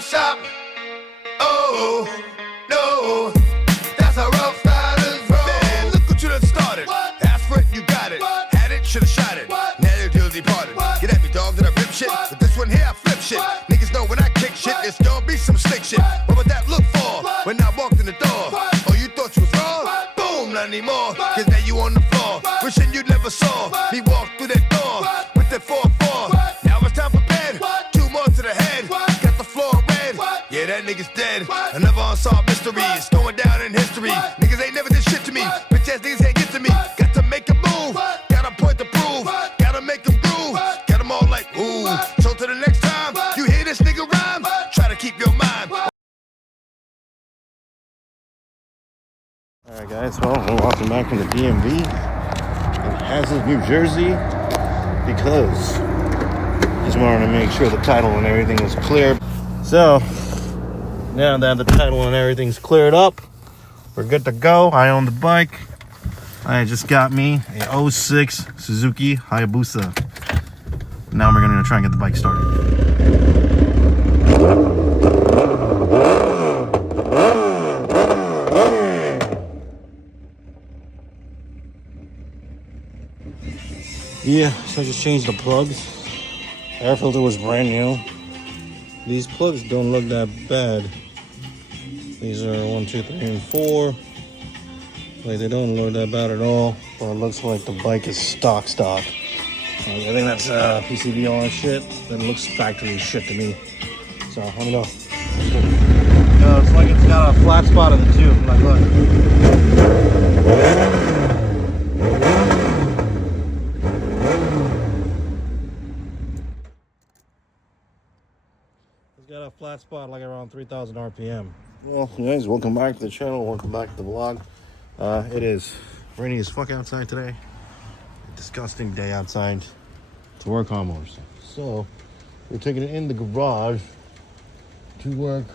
don't stop. Oh, no. That's how rough riders roll. Man, look what you done started. Ask for it, you got it. Had it, should've shot it. Now your deal's departed. Get at me, dog, that I rip shit. But this one here, I flip shit. Niggas know when I kick shit, it's gonna be some slick shit. What would that look for when I walked in the door? Oh, you thought you was wrong? Boom, not anymore. Cause now you on the floor. Wishing you never saw me walk through that door with that 4-4. Now it's time for bed. 2 more to the head. Got the floor red. Yeah, that nigga's dead. Another unsolved mystery. It's going down in history. Niggas ain't never did shit to me. Bitch ass niggas can't get to me. Got to make a move. Got a point to prove. Gotta make them groove. Got them all like, ooh. So to the next time you hear this nigga rhyme, try to keep your mind. Alright guys, well, we're walking back from the DMV in Hazlet, New Jersey, because just wanted to make sure the title and everything was clear. So, now that the title and everything's cleared up, we're good to go. I own the bike. I just got me a 06 Suzuki Hayabusa. Now we're gonna try and get the bike started. Yeah, so I just changed the plugs. Air filter was brand new. These plugs don't look that bad. These are 1, 2, 3, and 4. Like, they don't look that bad at all. But it looks like the bike is stock. I think that's PCB all that shit. That looks factory shit to me. So let me know. It's like it's got a flat spot in the tube. Like, look. Got a flat spot like around 3,000 RPM. Well, guys, welcome back to the channel. Welcome back to the vlog. It is rainy as fuck outside today. A disgusting day outside to work almost. So we're taking it in the garage to work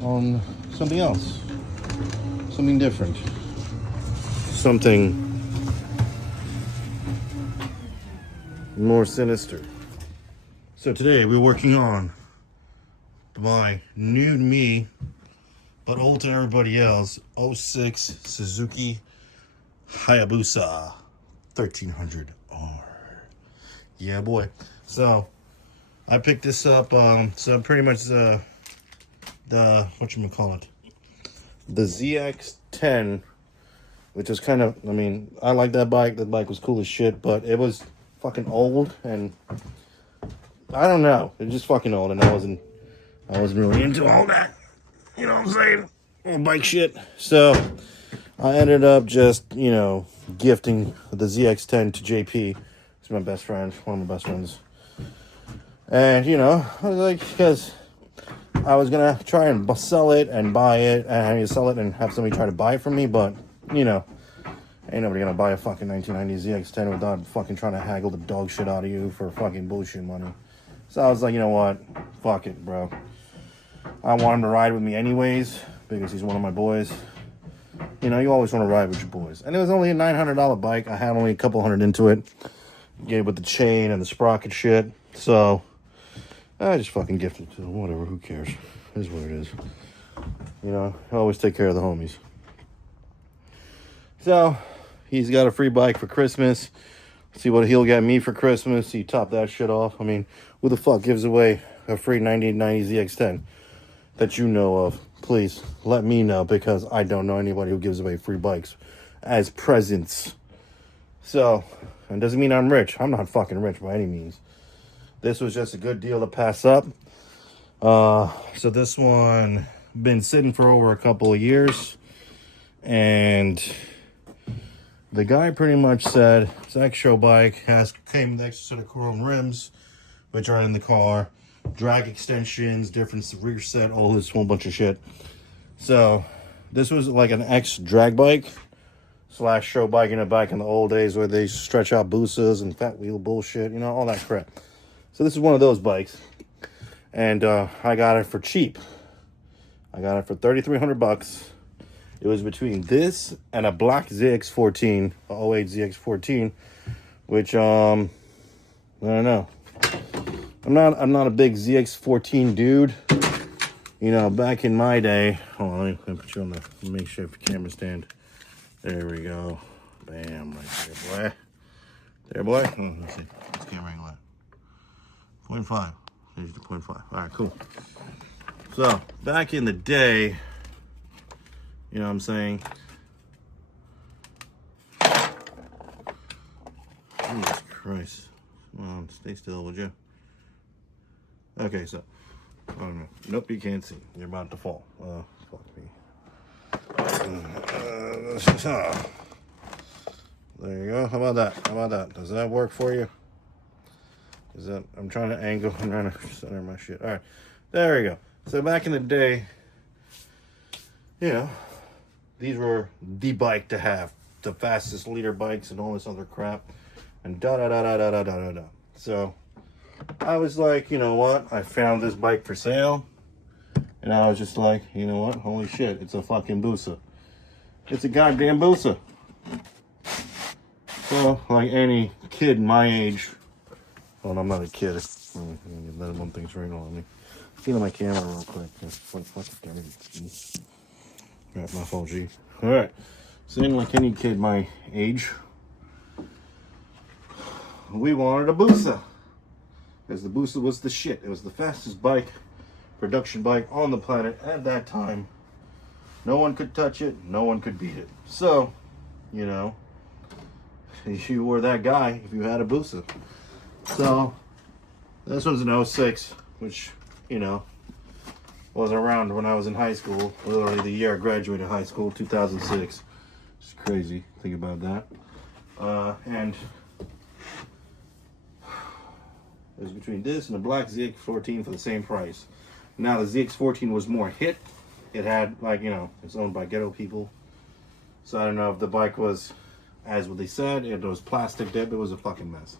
on something else, something different, something more sinister. So today we're working on my new to me, but old to everybody else, 06 Suzuki Hayabusa 1300R. Yeah, boy. So I picked this up. So pretty much the whatchamacallit, the ZX10, which is kind of, I mean, I like that bike. That bike was cool as shit, but it was fucking old and I don't know. It was just fucking old, and I wasn't really into all that. You know what I'm saying? All bike shit. So I ended up just, you know, gifting the ZX10 to JP. He's my best friend, one of my best friends. And, you know, I was like, because I was gonna try and sell it and buy it, and I mean, sell it and have somebody try to buy it from me, but, you know, ain't nobody gonna buy a fucking 1990 ZX10 without fucking trying to haggle the dog shit out of you for fucking bullshit money. So I was like, you know what? Fuck it, bro. I want him to ride with me anyways, because he's one of my boys. You know, you always want to ride with your boys. And it was only a $900 bike. I had only a couple hundred into it. Yeah, with the chain and the sprocket shit. So I just fucking gifted it to him. Whatever, who cares? It is what it is. You know, I always take care of the homies. So he's got a free bike for Christmas. See what he'll get me for Christmas. He top that shit off. I mean, who the fuck gives away a free 1990 ZX10 that you know of? Please let me know, because I don't know anybody who gives away free bikes as presents. So, it doesn't mean I'm rich. I'm not fucking rich by any means. This was just a good deal to pass up. So this one been sitting for over a couple of years, and the guy pretty much said it's an X-Show bike, came with extra set of chrome rims, which are in the car, drag extensions, different rear set, all this whole bunch of shit. So this was like an X drag bike / show bike, in back in the old days where they stretch out boosas and fat wheel bullshit, you know, all that crap. So this is one of those bikes, and I got it for cheap. I got it for $3,300. It was between this and a black ZX14, a 08 ZX14, which, I don't know. I'm not a big ZX14 dude. You know, back in my day, hold on, let me put you on the makeshift camera stand. There we go. Bam, right there, boy. There, boy. Oh, let's see. What's camera angle at? 0.5. There's the 0.5. All right, cool. So, back in the day, you know what I'm saying? Jesus Christ. Come on, stay still, would you? Okay, so. Oh, no. Nope, you can't see. You're about to fall. Fuck me. There you go. How about that? How about that? Does that work for you? Is that? I'm trying to angle and trying to center my shit. All right. There we go. So back in the day, you know, these were the bike to have. The fastest leader bikes and all this other crap. And da-da-da-da-da-da-da-da. So I was like, you know what? I found this bike for sale. And I was just like, you know what? Holy shit, it's a fucking Busa. It's a goddamn Busa. So, like any kid my age. Well, I'm not a kid. Let one thing's right on me. Feel my camera real quick. Right, my fault, G. Alright. So, like any kid my age, we wanted a Busa. Because the Busa was the shit. It was the fastest bike, production bike on the planet at that time. No one could touch it. No one could beat it. So, you know, you were that guy if you had a Busa. So, this one's an 06, which, you know, was around when I was in high school. Literally the year I graduated high school, 2006. It's crazy. Think about that. And it was between this and the black ZX14 for the same price. Now the ZX14 was more hit. It had, like, you know, it's owned by ghetto people. So I don't know if the bike was, as what they said, it was plastic dip. It was a fucking mess.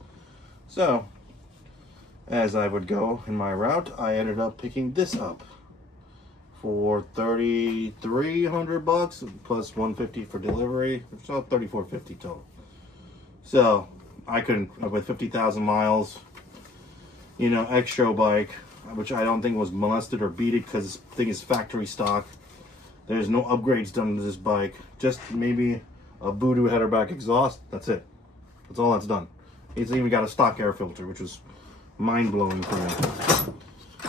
So, as I would go in my route, I ended up picking this up for $3,300 plus $150 for delivery. So $3,450 total. So I couldn't, with 50,000 miles, you know, extra bike, which I don't think was molested or beaten because this thing is factory stock. There's no upgrades done to this bike. Just maybe a Voodoo header back exhaust. That's it. That's all that's done. It's even got a stock air filter, which was mind-blowing for me.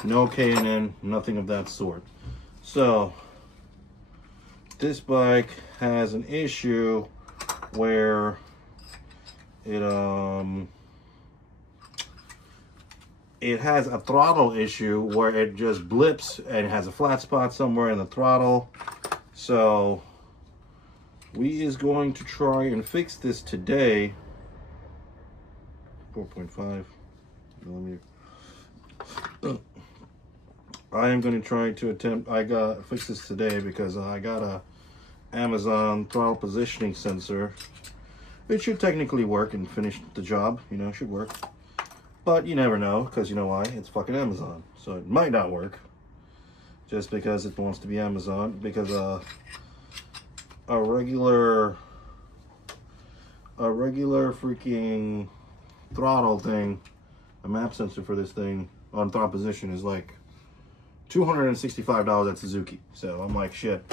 No K&N, nothing of that sort. So, this bike has an issue where it has a throttle issue where it just blips and it has a flat spot somewhere in the throttle. So we is going to try and fix this today. 4.5 millimeter. I am going to try to attempt. Fix this today because I got a Amazon throttle positioning sensor. It should technically work and finish the job. You know, it should work. But you never know, because you know why? It's fucking Amazon. So it might not work. Just because it wants to be Amazon. Because a regular freaking throttle thing, a map sensor for this thing on throttle position is like $265 at Suzuki. So I'm like, shit.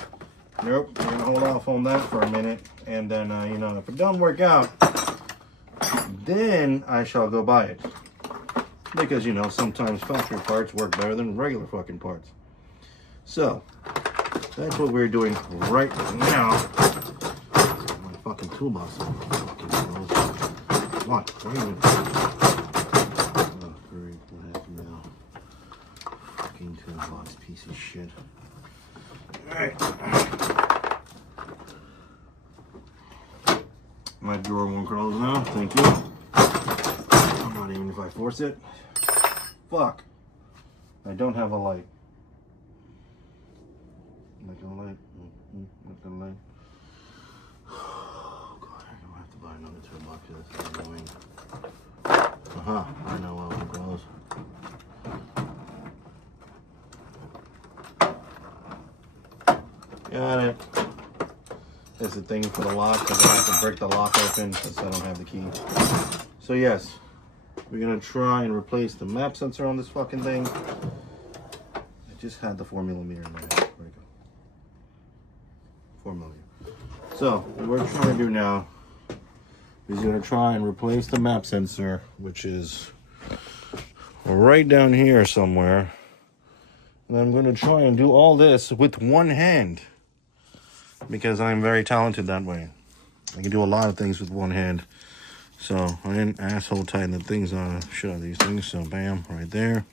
Nope, we're gonna hold off on that for a minute. And then, you know, if it doesn't work out, then I shall go buy it. Because, you know, sometimes factory parts work better than regular fucking parts. So, that's what we're doing right now. My fucking toolbox. What? Where are you? Oh, great. What happened now? Fucking toolbox piece of shit. Alright. My drawer won't close now. Thank you. Not even if I force it. Fuck. I don't have a light. Like a light. Like a light. Oh god, I'm gonna have to buy another toolbox. That's annoying. Aha, I know how it goes. Got it. There's a thing for the lock because I have to break the lock open since I don't have the key. So yes, we're gonna try and replace the map sensor on this fucking thing. I just had the 4mm in there. Where'd it go? 4mm. So what we're trying to do now is gonna try and replace the map sensor, which is right down here somewhere. And I'm gonna try and do all this with one hand because I'm very talented that way. I can do a lot of things with one hand. So I didn't asshole tighten the things on shit on these things. So bam, right there.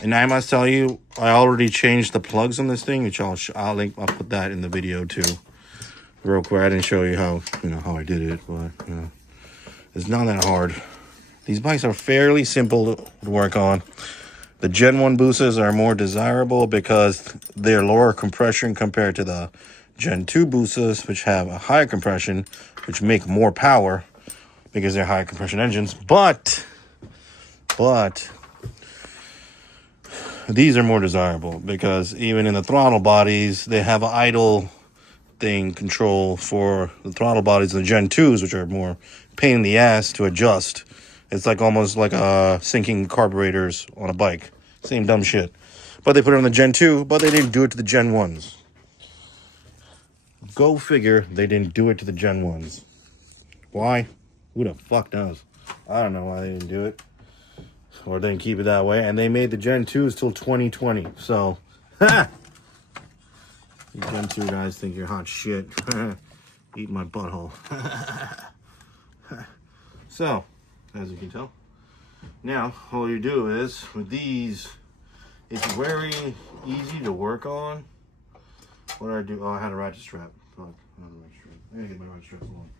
And I must tell you, I already changed the plugs on this thing, which I'll put that in the video too. Real quick, I didn't show you how how I did it, but it's not that hard. These bikes are fairly simple to work on. The Gen 1 boosters are more desirable because they're lower compression compared to the Gen 2 boosters, which have a higher compression, which make more power because they're high compression engines. But these are more desirable because even in the throttle bodies, they have an idle thing control for the throttle bodies of the Gen 2s, which are more pain in the ass to adjust. It's like almost like syncing carburetors on a bike. Same dumb shit. But they put it on the Gen 2, but they didn't do it to the Gen 1s. Go figure, they didn't do it to the Gen 1s. Why? Who the fuck knows? I don't know why they didn't do it. Or they didn't keep it that way. And they made the Gen 2s till 2020. So, ha! You Gen 2 guys think you're hot shit. Eat my butthole. So, as you can tell, now all you do is with these, it's very easy to work on. What did I do? Oh, I had a ratchet strap. Fuck, I had a ratchet strap. I gotta get my ratchet strap on.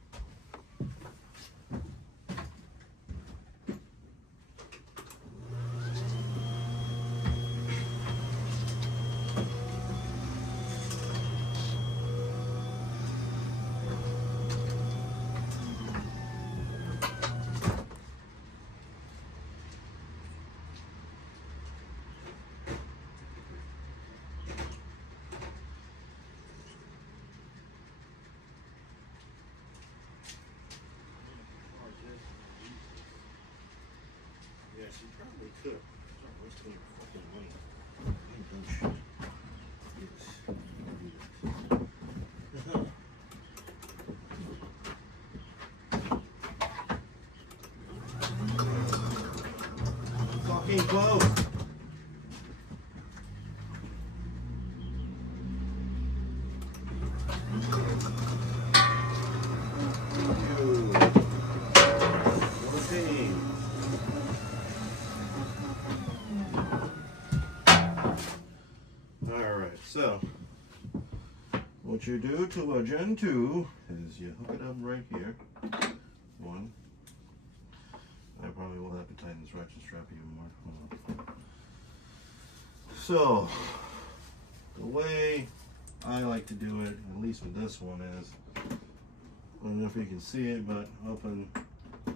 Yes, you probably could. Start wasting your fucking money. Ain't done shit. Yes. Fucking close. So, what you do to a Gen 2 is you hook it up right here. One. I probably will have to tighten this ratchet strap even more. So, the way I like to do it, at least with this one, is I don't know if you can see it, but open the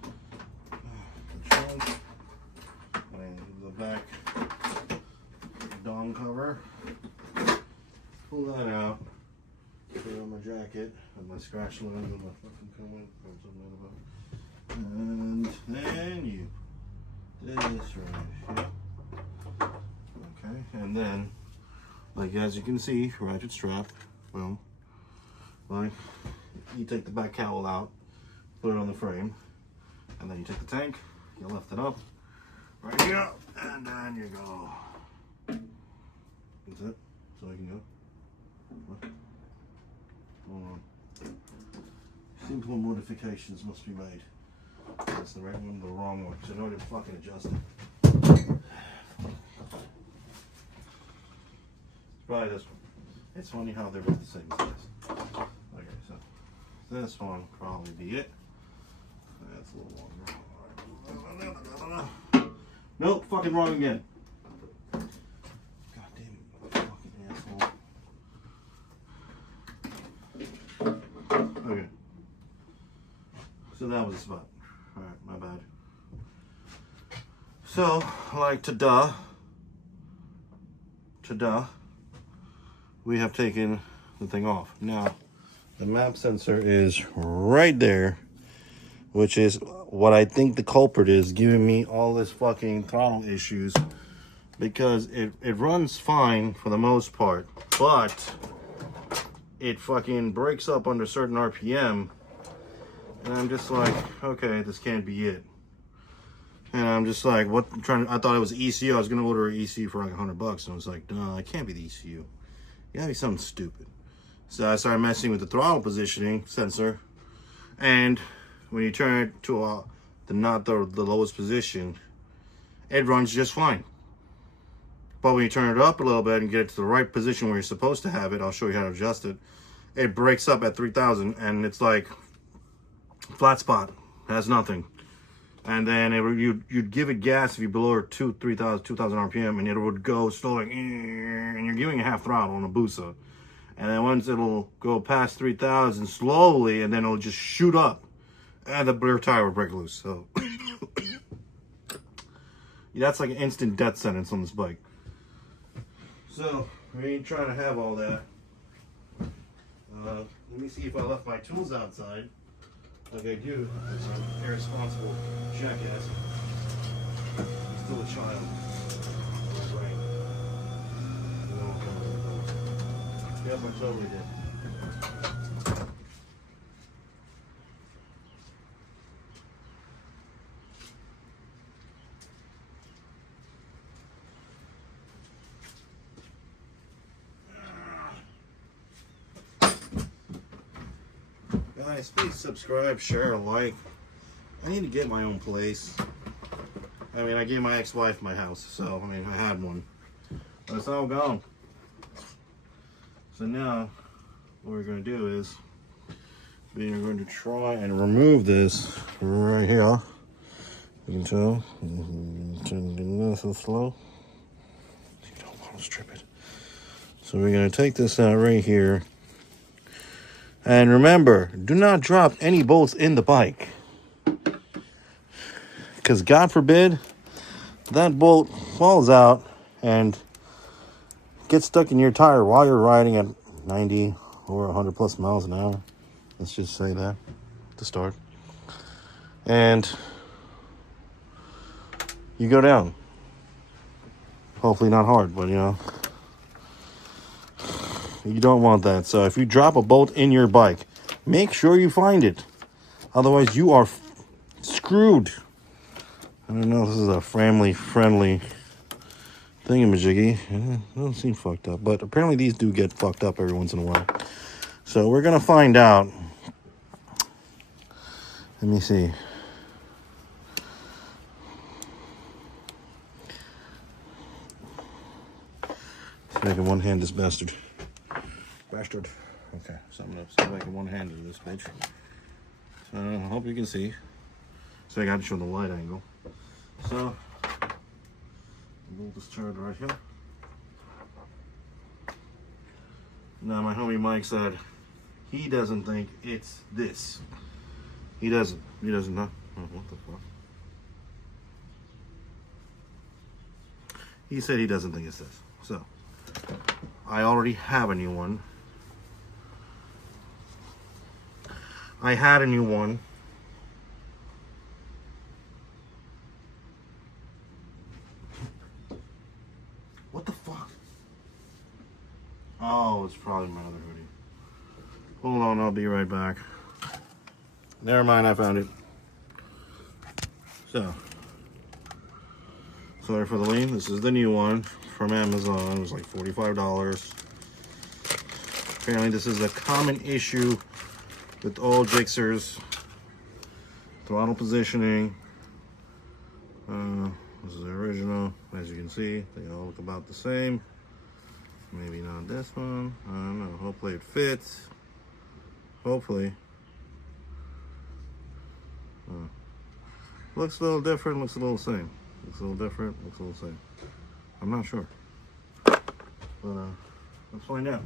trunk and the back dome cover. Pull that out, put it on my jacket, with my scratch line on my fucking coin, and then you this right here. Okay, and then, like as you can see, ratchet strap, boom. Like, you take the back cowl out, put it on the frame, and then you take the tank, you lift it up, right here, and then you go. That's it, so I can go. What? Hold on. Simple modifications must be made. That's the right one, the wrong one, because I know I didn't fucking adjust it. It's probably this one. It's funny how they're both the same size. Okay, so this one probably be it. That's a little longer. Nope, fucking wrong again. God damn it, fucking asshole. Okay. So that was the spot. Alright, my bad. So, like ta-da, we have taken the thing off. Now, the map sensor is right there. which is what I think the culprit is giving me all this fucking throttle issues, because it runs fine for the most part, but it fucking breaks up under certain RPM, and I'm just like, okay, this can't be it. And I'm just like, what? I thought it was ECU. I was gonna order an ECU for like $100, and I was like, no, it can't be the ECU. You gotta be something stupid. So I started messing with the throttle positioning sensor, and when you turn it to the lowest position, it runs just fine. But when you turn it up a little bit and get it to the right position where you're supposed to have it, I'll show you how to adjust it. It breaks up at 3,000, and it's like flat spot, has nothing. And then you'd give it gas if you below 2,000 RPM, and it would go slow, like, and you're giving a half throttle on a Busa. And then once it'll go past 3,000 slowly, and then it'll just shoot up, and the rear tire will break loose. So that's like an instant death sentence on this bike. So we ain't trying to have all that. Let me see if I left my tools outside, like I do as an irresponsible jackass. I'm still a child. Right. No, yep, I totally did. Guys, please subscribe, share, like. I need to get my own place. I mean, I gave my ex-wife my house, so I mean, I had one, but it's all gone. So now, what we're going to do is we are going to try and remove this right here. You can tell. Turn this so slow. You don't want to strip it. So we're going to take this out right here. And remember, do not drop any bolts in the bike. Because God forbid, that bolt falls out and gets stuck in your tire while you're riding at 90 or 100 plus miles an hour. Let's just say that to start. And you go down. Hopefully not hard, but you know. You don't want that. So if you drop a bolt in your bike, make sure you find it. Otherwise, you are screwed. I don't know if this is a family-friendly thingamajiggy. It doesn't seem fucked up, but apparently these do get fucked up every once in a while. So we're going to find out. Let me see. See if I can one-hand this bastard. Okay, so I'm gonna see if I can one-hand this bitch. So I hope you can see. So I got to show the wide angle. So we'll just turn it right here. Now my homie Mike said he doesn't think it's this. He doesn't. He doesn't know. Oh, what the fuck? He said he doesn't think it's this. So I already have a new one. I had a new one. What the fuck? Oh, it's probably my other hoodie. Hold on, I'll be right back. Never mind, I found it. So, sorry for the lean. This is the new one from Amazon. It was like $45. Apparently this is a common issue with all Gixxers. Throttle positioning. This is the original. As you can see, they all look about the same. Maybe not this one. I don't know. Hopefully it fits. Hopefully. Looks a little different, looks a little same. Looks a little different, looks a little same. I'm not sure. But let's find out.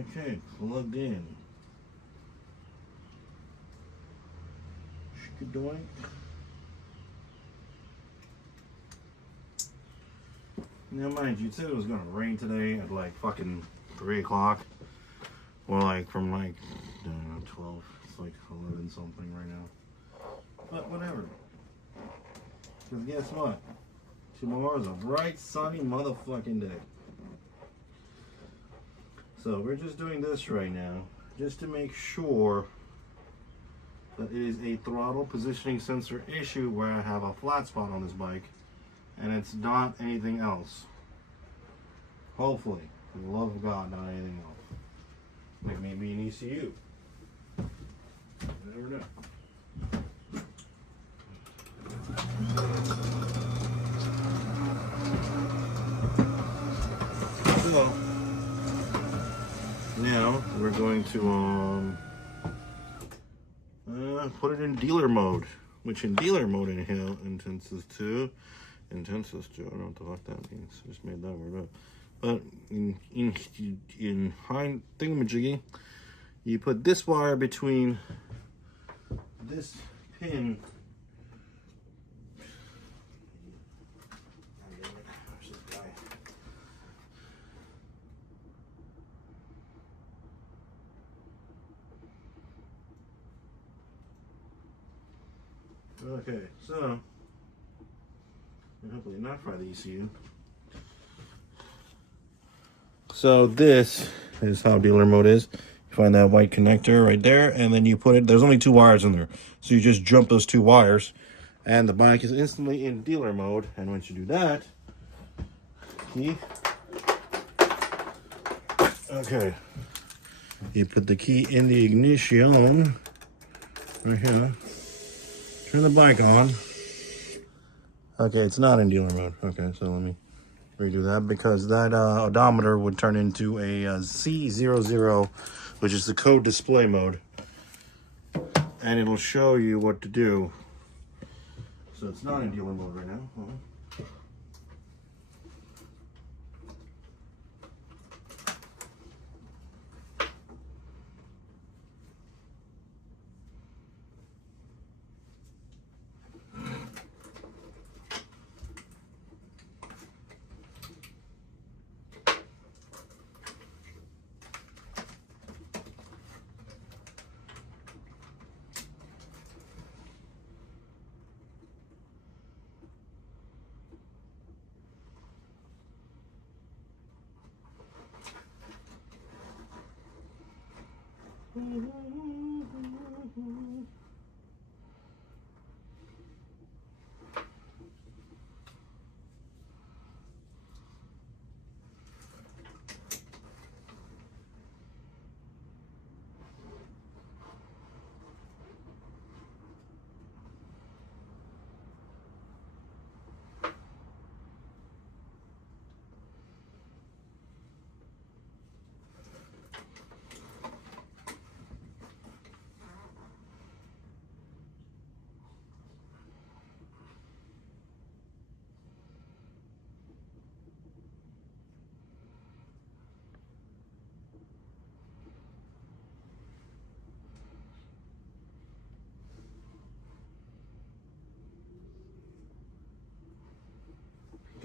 Okay, plugged in. Shkadoink. Now, mind you, it said it was gonna rain today at like fucking 3 o'clock. Or like from like, I don't know, 12. It's like 11 something right now. But whatever. Because guess what? Tomorrow's a bright, sunny motherfucking day. So we're just doing this right now, just to make sure that it is a throttle positioning sensor issue where I have a flat spot on this bike, and it's not anything else. Hopefully, for the love of God, not anything else. Like maybe an ECU. You never know. So now we're going to put it in dealer mode, which in dealer mode intenses to. I don't know what the fuck that means. I just made that word up. But in high thingamajiggy, you put this wire between this pin. Okay, so hopefully not fry the ECU. So this is how dealer mode is. You find that white connector right there, and then you put it, there's only 2 wires in there. So you just jump those 2 wires, and the bike is instantly in dealer mode. And once you do that, you put the key in the ignition, right here. Turn the bike on. Okay, it's not in dealer mode. Okay, so let me redo that, because that odometer would turn into a C00, which is the code display mode, and it'll show you what to do. So it's not in dealer mode right now.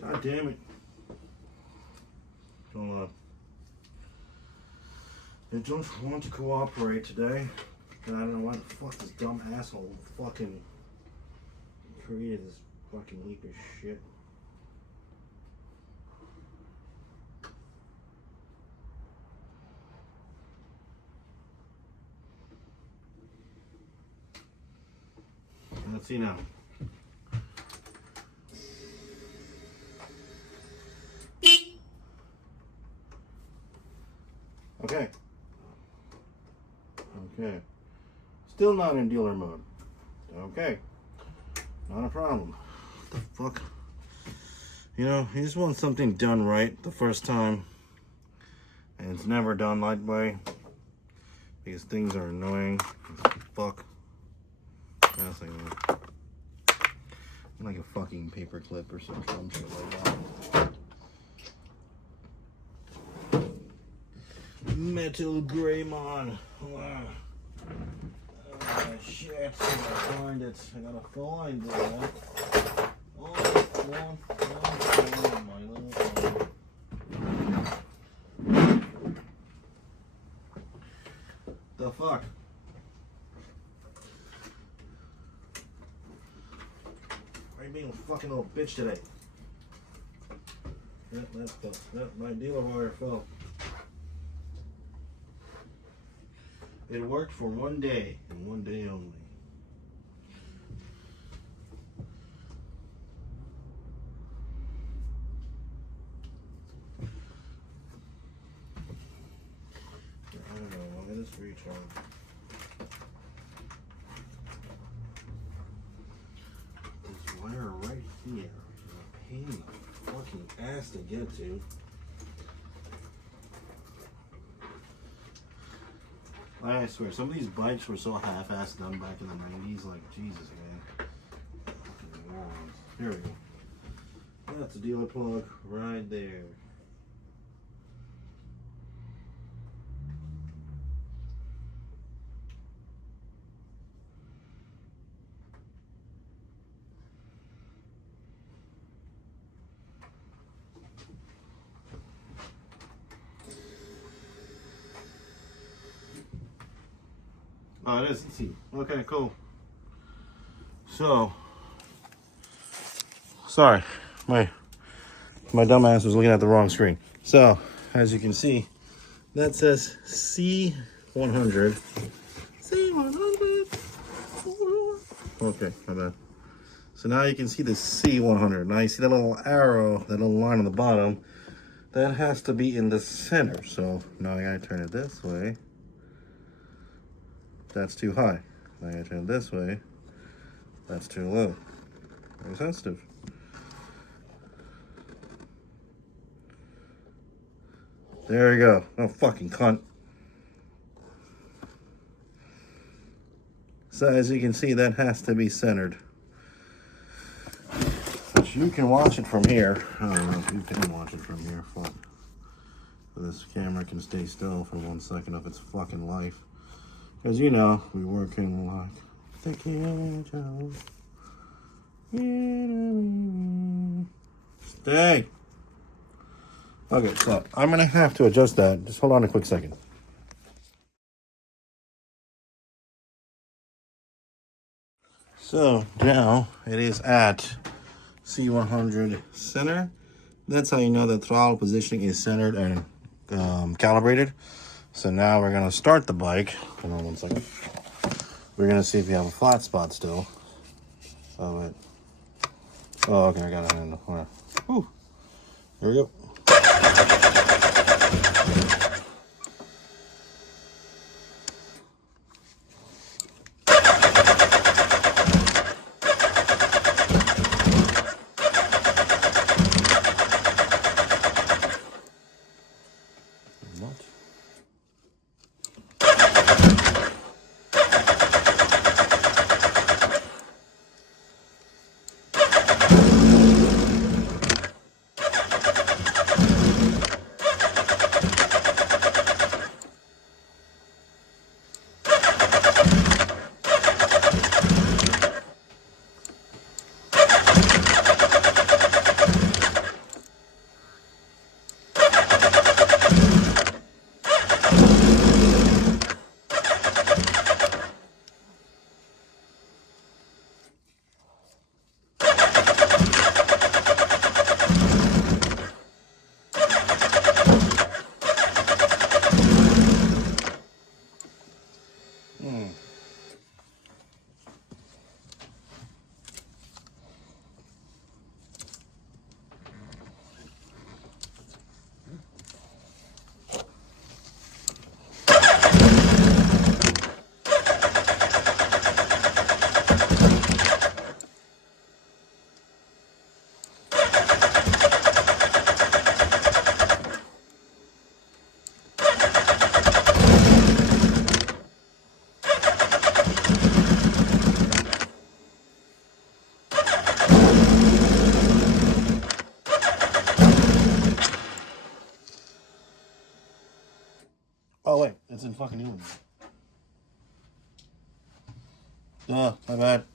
God damn it. They don't want to cooperate today. And I don't know why the fuck this dumb asshole fucking created this fucking heap of shit. Let's see now. Okay. Okay. Still not in dealer mode. Okay. Not a problem. What the fuck? You know, you just want something done right the first time. And it's never done that way. Because things are annoying. Fuck. That's like a fucking paper clip or some shit like that. Metal Greymon. Wow. Oh, shit. I gotta find it. I gotta find it. Oh, one, my little phone. The fuck? Why are you being a fucking little bitch today? That my dealer wire fell. It worked for one day and one day only. I don't know, let us recharge. This wire right here is a pain in the fucking ass to get to. I swear, some of these bikes were so half-assed done back in the 90s, like, Jesus, man. Fucking morons. Here we go. That's a dealer plug right there. Oh, it is easy. Okay, cool. So, sorry, my dumbass was looking at the wrong screen. So, as you can see, that says C100. C100. Okay, my bad. So now you can see the C100. Now you see that little arrow, that little line on the bottom. That has to be in the center. So now I gotta turn it this way. That's too high. Now I gotta turn it this way. That's too low. Very sensitive. There you go. Oh, fucking cunt. So as you can see, that has to be centered. But you can watch it from here. I don't know if you can watch it from here. Fuck. This camera can stay still for 1 second of its fucking life. Because, you know, we work in like the kitchen. Stay. Okay, so I'm going to have to adjust that. Just hold on a quick second. So now it is at C100 center. That's how you know the throttle positioning is centered and calibrated. So now we're gonna start the bike. Hold on 1 second. We're gonna see if you have a flat spot still. Oh wait. Oh, okay, I got a handle. All right. Whew. Here we go. It's in fucking England. Duh, my bad.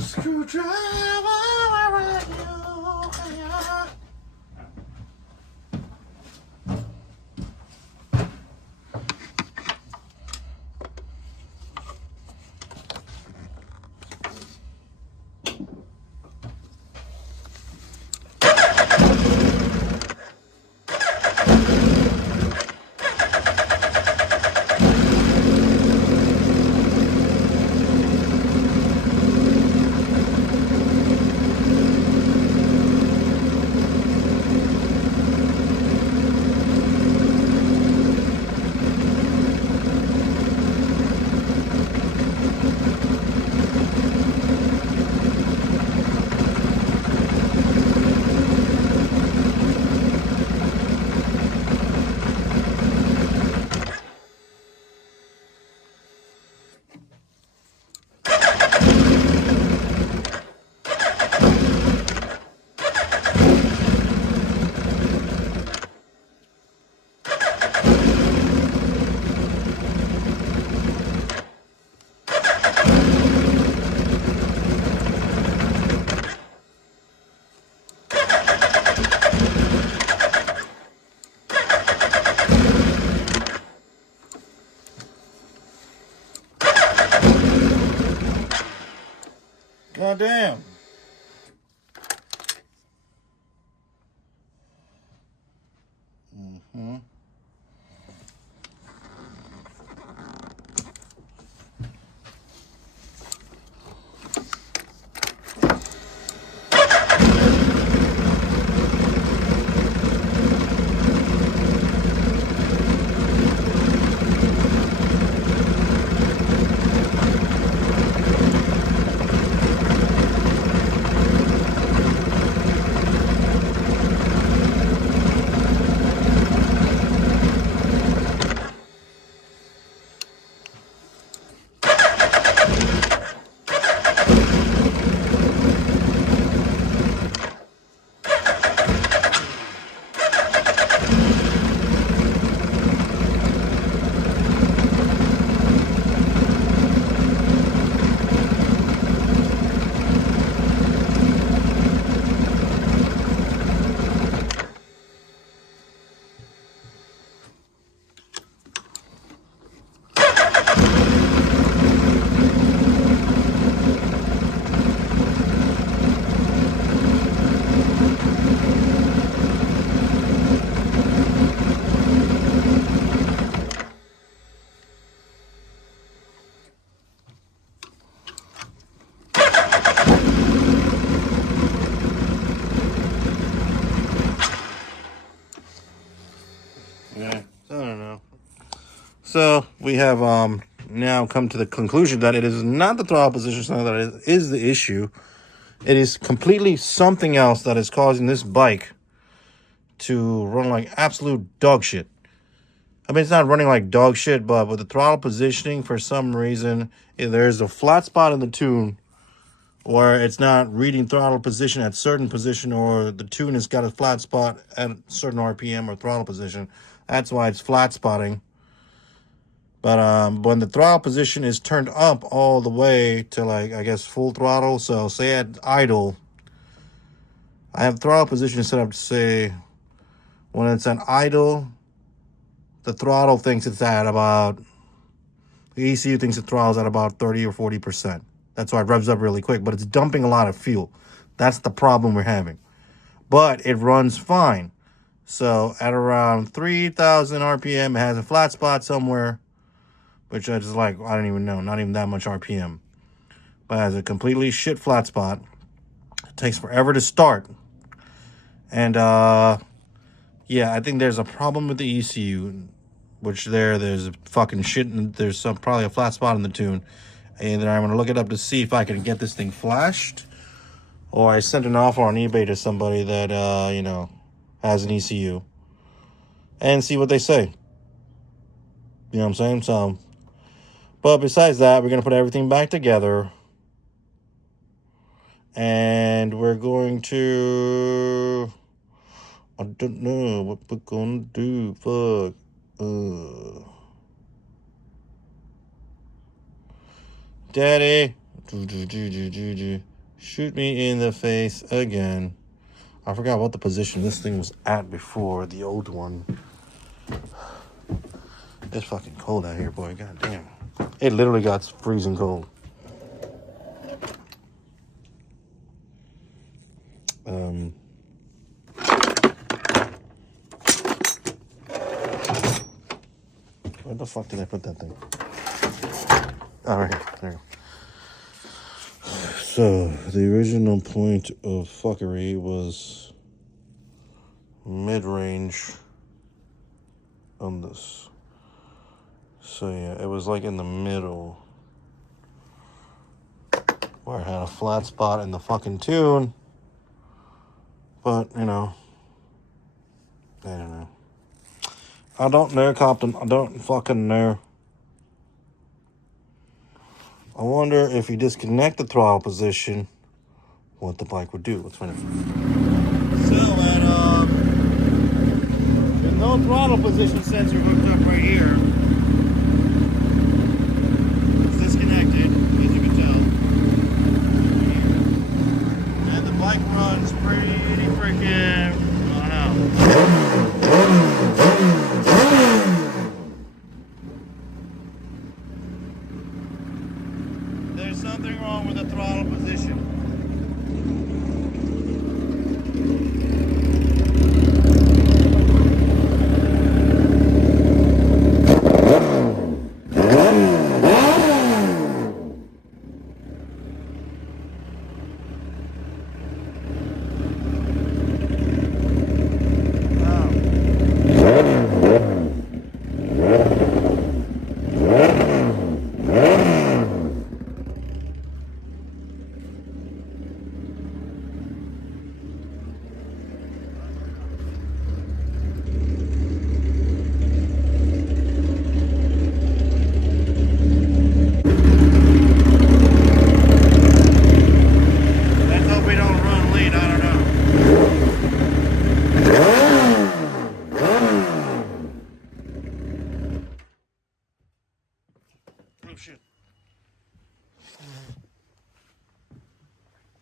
Screwdriver, where are you? God damn. Mm-hmm. So we have now come to the conclusion that it is not the throttle position center that is the issue. It is completely something else that is causing this bike to run like absolute dog shit. I mean, it's not running like dog shit, but with the throttle positioning, for some reason, there's a flat spot in the tune where it's not reading throttle position at certain position, or the tune has got a flat spot at a certain RPM or throttle position. That's why it's flat spotting. But when the throttle position is turned up all the way to, like, I guess full throttle, so say at idle, I have throttle position set up to say when it's at idle, the throttle thinks it's at about, the ECU thinks the throttle's at about 30 or 40%. That's why it revs up really quick, but it's dumping a lot of fuel. That's the problem we're having. But it runs fine. So at around 3,000 RPM, it has a flat spot somewhere, which I just like, I don't even know, not even that much RPM. But it has a completely shit flat spot. It takes forever to start. And yeah, I think there's a problem with the ECU, which there's a fucking shit, and there's probably a flat spot in the tune. Either I'm going to look it up to see if I can get this thing flashed, or I sent an offer on eBay to somebody that, you know, has an ECU, and see what they say. You know what I'm saying? So, but besides that, we're going to put everything back together, and we're going to, I don't know what we're going to do, fuck. Daddy, shoot me in the face again. I forgot what the position this thing was at before, the old one. It's fucking cold out here, boy. God damn. It literally got freezing cold. Where the fuck did I put that thing? Oh, right here. There you go. So, the original point of fuckery was mid-range on this. So, yeah, it was like in the middle where it had a flat spot in the fucking tune. But, you know, I don't know. I don't know, Captain. I don't fucking know. I wonder if you disconnect the throttle position, what the bike would do. Let's find it. So at the no throttle position sensor hooked up right here. It's disconnected, as you can tell. And the bike runs pretty freaking, I don't know. There's something wrong with the throttle position.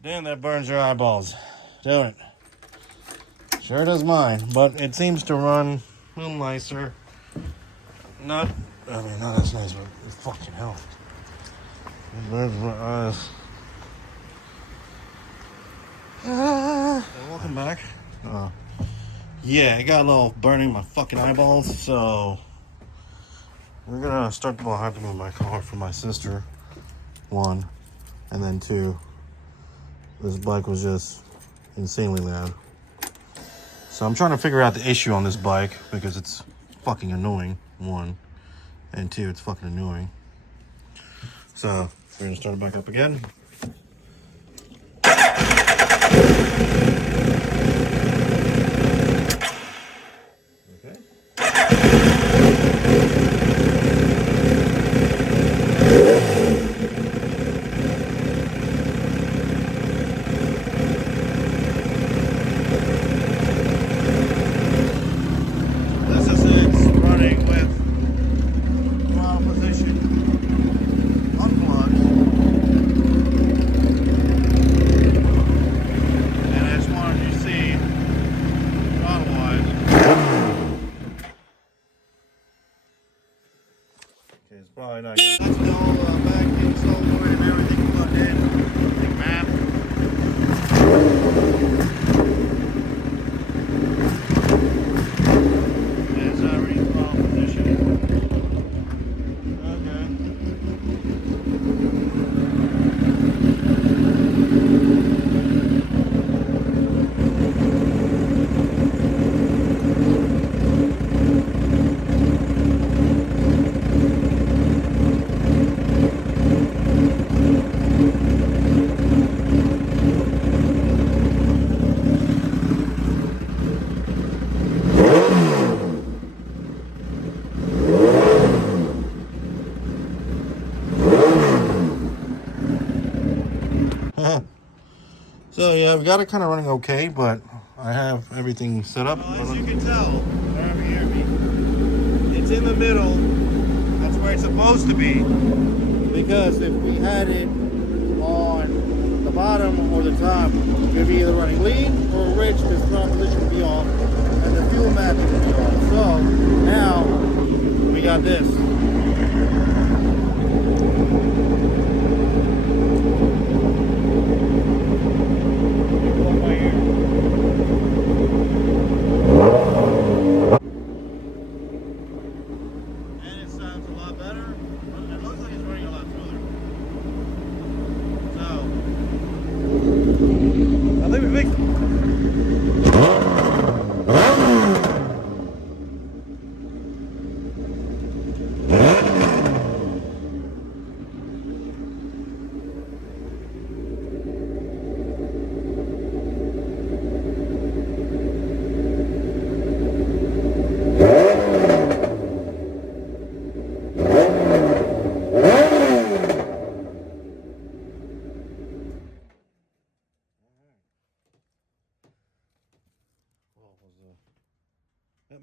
Damn, that burns your eyeballs. Don't it? Sure does mine. But it seems to run a little nicer. Not as nice, but it's fucking hell. It burns my eyes. Welcome back. Yeah, it got a little burning my fucking eyeballs, so we're gonna start. Well, I have to move my car for my sister. 1, and then 2. This bike was just insanely loud. So I'm trying to figure out the issue on this bike because it's fucking annoying. 1, and two, it's fucking annoying. So we're gonna start it back up again. It's probably not good. That's the whole back thing, slow moving and everything plugged in. Big map. And it's already in wrong position. So yeah, we got it kind of running okay, but I have everything set up. Well, as you can tell, wherever you hear me, it's in the middle. That's where it's supposed to be. Because if we had it on the bottom or the top, it'd be either running lean or rich, because throttle position would be off, and the fuel mapping would be off. So now we got this.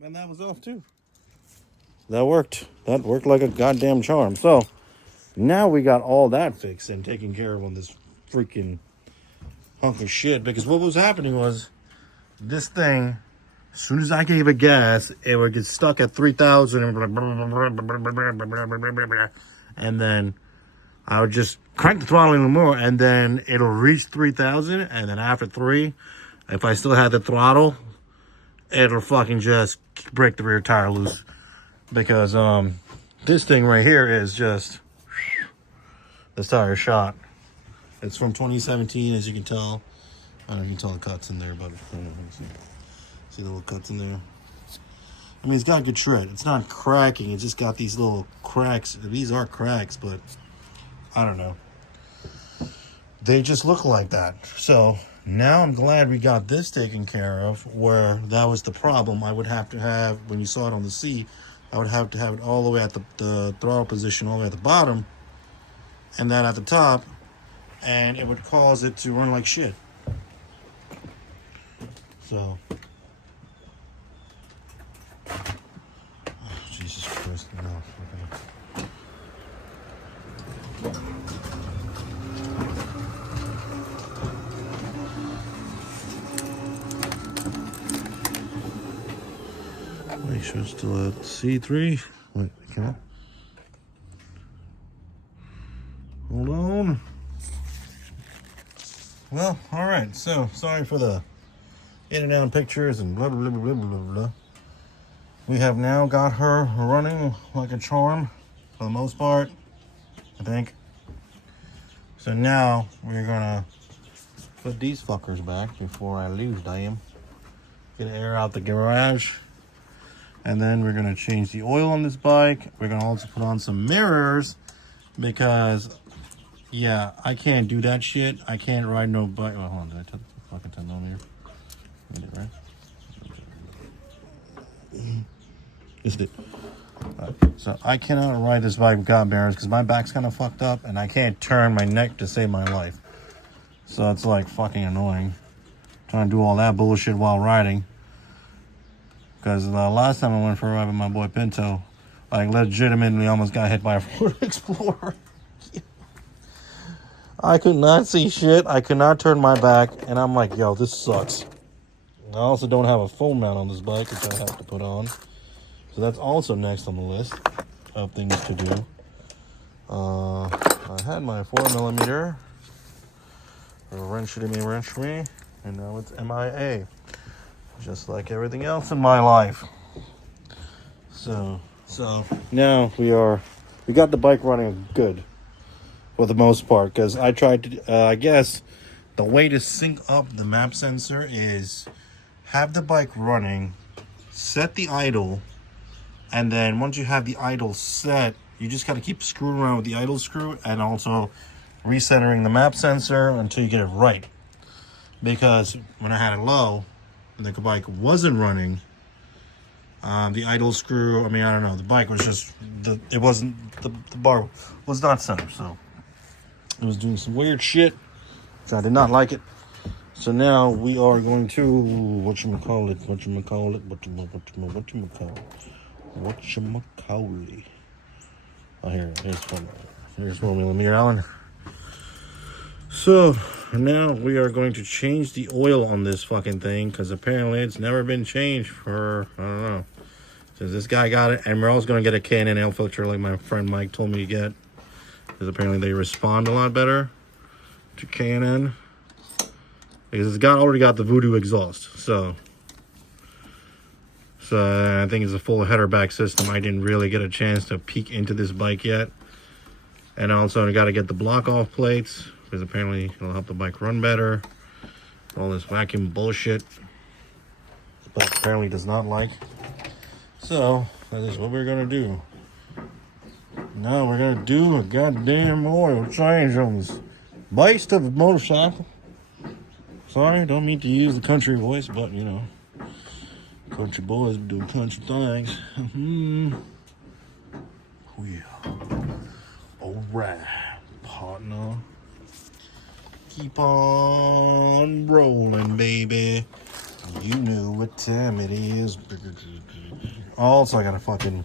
And that was off too. That worked. That worked like a goddamn charm. So now we got all that fixed and taken care of on this freaking hunk of shit. Because what was happening was this thing, as soon as I gave it gas, it would get stuck at 3,000 and then I would just crank the throttle a little more and then it'll reach 3,000, and then after 3, if I still had the throttle, it'll fucking just break the rear tire loose. Because this thing right here is just, this tire shot. It's from 2017, as you can tell. I don't know if you can tell the cuts in there, but see the little cuts in there. I mean, it's got a good tread. It's not cracking. It's just got these little cracks. These are cracks, but I don't know. They just look like that. So now I'm glad we got this taken care of, where that was the problem. I would have to have, when you saw it on the C, I would have to have it all the way at the throttle position, all the way at the bottom, and then at the top, and it would cause it to run like shit. So, oh, Jesus Christ, no, okay. Make sure it's still at C3. Wait, come on. Hold on. Well, all right. So sorry for the in and out pictures and blah blah blah blah blah blah. We have now got her running like a charm for the most part, I think. So now we're gonna put these fuckers back before I lose them. Get air out the garage. And then we're going to change the oil on this bike. We're going to also put on some mirrors because, yeah, I can't do that shit. I can't ride no bike. Oh, hold on. Did I tell the fucking 10 millimeter? I did, right? Yes, it did. So I cannot ride this bike without mirrors because my back's kind of fucked up and I can't turn my neck to save my life. So it's like fucking annoying. Trying to do all that bullshit while riding. Because the last time I went for a ride with my boy Pinto, like legitimately almost got hit by a Ford Explorer. I could not see shit. I could not turn my back. And I'm like, yo, this sucks. I also don't have a phone mount on this bike, which I have to put on. So that's also next on the list of things to do. I had my 4mm. Wrench me. And now it's MIA. Just like everything else in my life. So now we got the bike running good. For the most part. Because I tried to, I guess, the way to sync up the map sensor is have the bike running, set the idle, and then once you have the idle set, you just got to keep screwing around with the idle screw and also recentering the map sensor until you get it right. Because when I had it low and the bike wasn't running, the idle screw, I mean, I don't know, the bike was just, the bar was not centered, so it was doing some weird shit, which I did not like it. So now we are going to, whatchamacallit. Oh, here's 4mm Allen. So now we are going to change the oil on this fucking thing because apparently it's never been changed for, I don't know, since this guy got it. And we're also going to get a K&N air filter like my friend Mike told me to get, because apparently they respond a lot better to K&N because it's already got the Voodoo exhaust. So I think it's a full header back system. I didn't really get a chance to peek into this bike yet. And also I got to get the block off plates because apparently it'll help the bike run better. All this vacuum bullshit, but apparently does not like. So that is what we're gonna do. Now we're gonna do a goddamn oil change on this beast of a motorcycle. Sorry, don't mean to use the country voice, but you know, country boys do country things. Oh yeah. Alright, partner. Keep on rolling, baby. You know what time it is. Also, I gotta fucking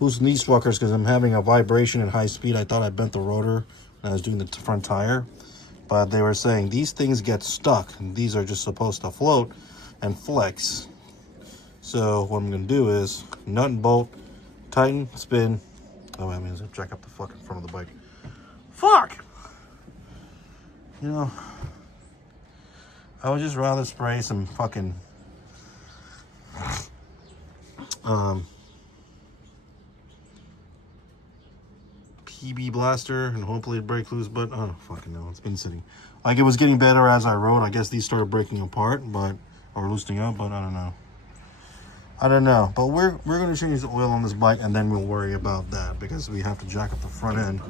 loosen these fuckers because I'm having a vibration at high speed. I thought I bent the rotor when I was doing the front tire. But they were saying these things get stuck. And these are just supposed to float and flex. So what I'm gonna do is nut and bolt, tighten, spin. Oh, I mean, let's jack up the fucking front of the bike. Fuck! You know, I would just rather spray some fucking PB blaster and hopefully it breaks loose, but I don't fucking know. It's been sitting. Like, it was getting better as I rode. I guess these started breaking apart, or loosening up, but I don't know. But we're gonna change the oil on this bike and then we'll worry about that because we have to jack up the front end.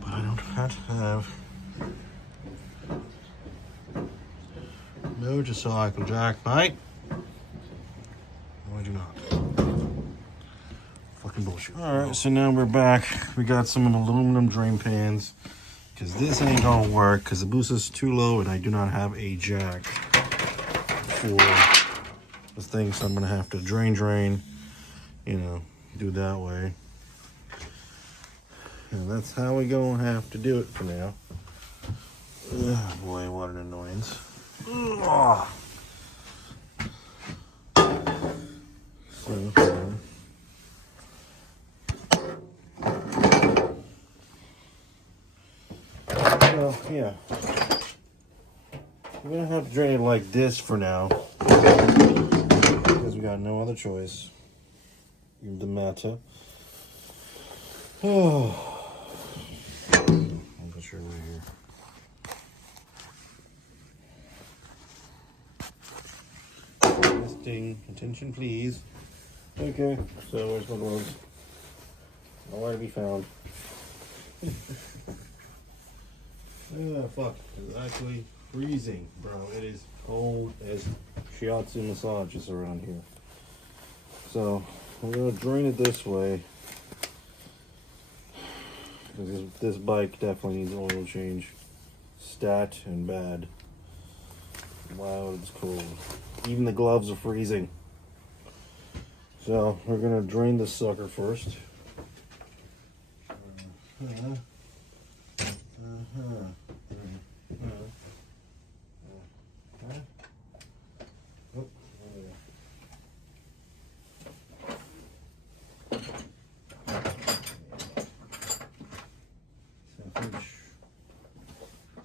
But I don't have to have no, just so I can jack mate. No, I do not. Fucking bullshit. Alright, so now we're back. We got some aluminum drain pans. Because this ain't gonna work because the boost is too low and I do not have a jack for this thing, so I'm gonna have to drain, you know, do that way. And that's how we gonna have to do it for now. Oh boy, what an annoyance. Ugh. Well, yeah. We're gonna have to drain it like this for now. Because we got no other choice. The matter. Oh. I'm not sure right here. Testing. Attention, please. Okay, so where's my gloves? Nowhere to be found. Ah, fuck. It's actually freezing, bro. It is cold as shiatsu massages around here. So, I'm gonna drain it this way. Because this bike definitely needs oil change. Stat and bad. Wow, it's cold. Even the gloves are freezing. So, we're gonna drain this sucker first. This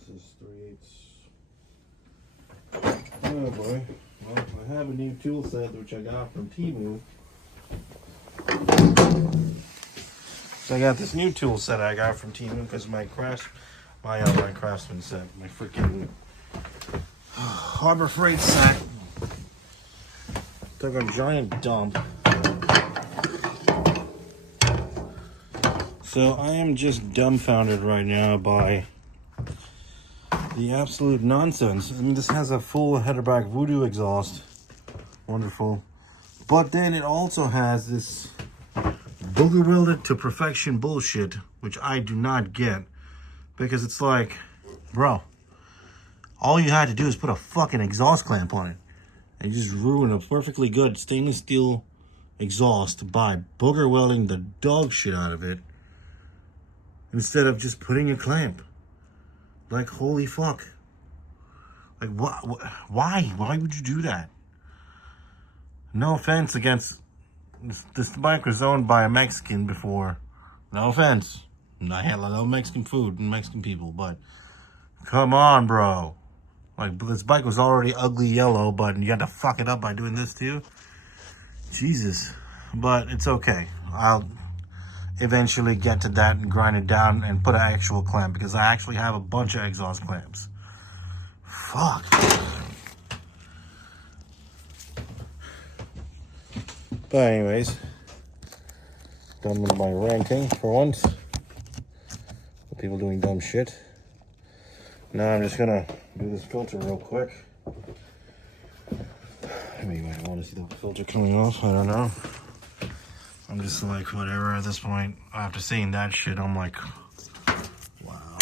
is 3/8. Oh boy. Well, I have a new tool set which I got from Temu. So I got this new tool set I got from Temu because my Craftsman set, my freaking Harbor Freight set took a giant dump. So I am just dumbfounded right now by the absolute nonsense. I mean, this has a full header back Voodoo exhaust. Wonderful. But then it also has this booger welded to perfection bullshit, which I do not get. Because it's like, bro, all you had to do is put a fucking exhaust clamp on it. And you just ruin a perfectly good stainless steel exhaust by booger welding the dog shit out of it. Instead of just putting a clamp. Like, holy fuck. Like, why? Why would you do that? No offense against... This bike was owned by a Mexican before. No offense. I had a lot of Mexican food and Mexican people, but... Come on, bro. Like, this bike was already ugly yellow, but you had to fuck it up by doing this too? Jesus. But it's okay. I'll eventually get to that and grind it down and put an actual clamp, because I actually have a bunch of exhaust clamps. Fuck. But anyways, done with my ranting for once. People doing dumb shit. Now I'm just gonna do this filter real quick. Maybe you might want to see the filter coming off, I don't know. I'm just like, whatever at this point. After seeing that shit, I'm like, wow.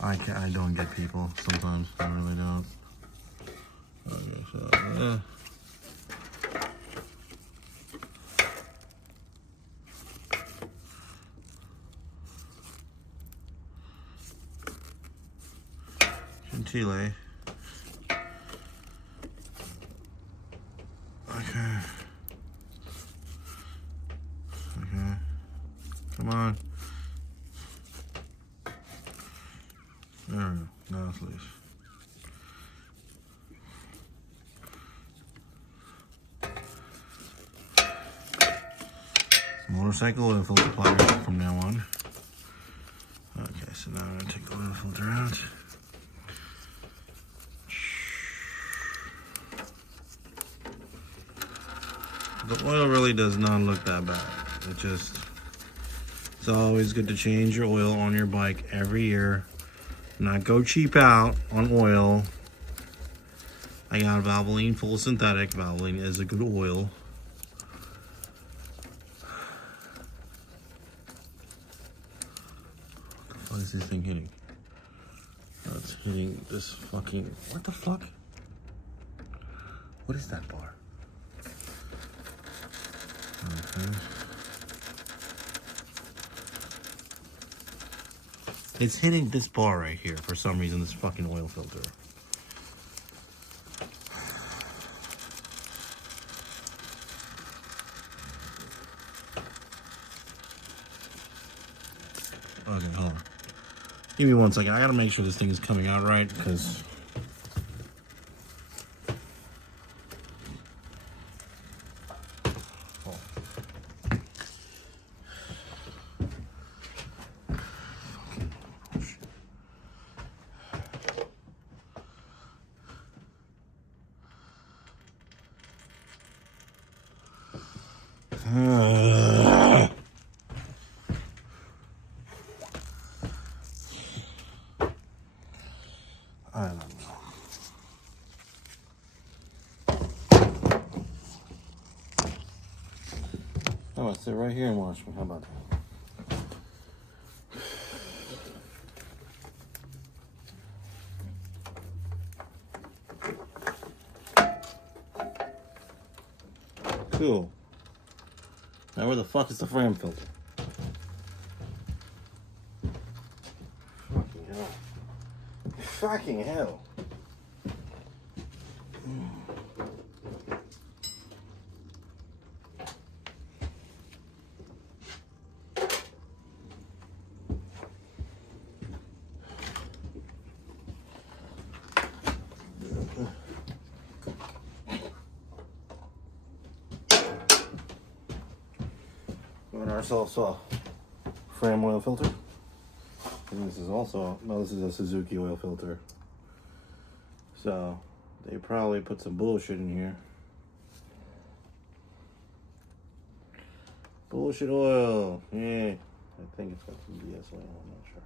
I don't get people sometimes. I really don't. Okay, so, yeah. Gentile. Okay. Okay. Come on. There we go. Now it's loose. Motorcycle oil filter pliers from now on. Okay, so now I'm going to take the oil filter out. The oil really does not look that bad. It's always good to change your oil on your bike every year. Not go cheap out on oil. I got Valvoline full synthetic. Valvoline is a good oil. What the fuck is this thing hitting? Oh, it's hitting this fucking... What the fuck? What is that bar? Okay. It's hitting this bar right here for some reason, this fucking oil filter. Okay, hold on. Give me 1 second. I gotta make sure this thing is coming out right, because... I don't know. How about sit right here and watch me? How about that? Cool. Now where the fuck is the frame filter? Fucking hell. Fucking hell. We got ourselves a frame oil filter. And this is also, no, this is a Suzuki oil filter. So they probably put some bullshit in here. Bullshit oil. Yeah. I think it's got some BS oil, I'm not sure.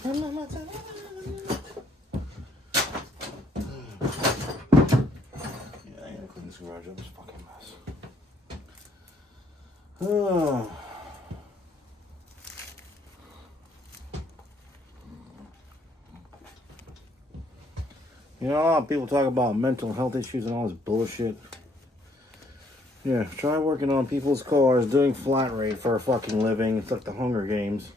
Yeah, I gotta clean this garage up. It's a fucking mess. You know, a lot of people talk about mental health issues and all this bullshit. Yeah, try working on people's cars, doing flat rate for a fucking living. It's like the Hunger Games.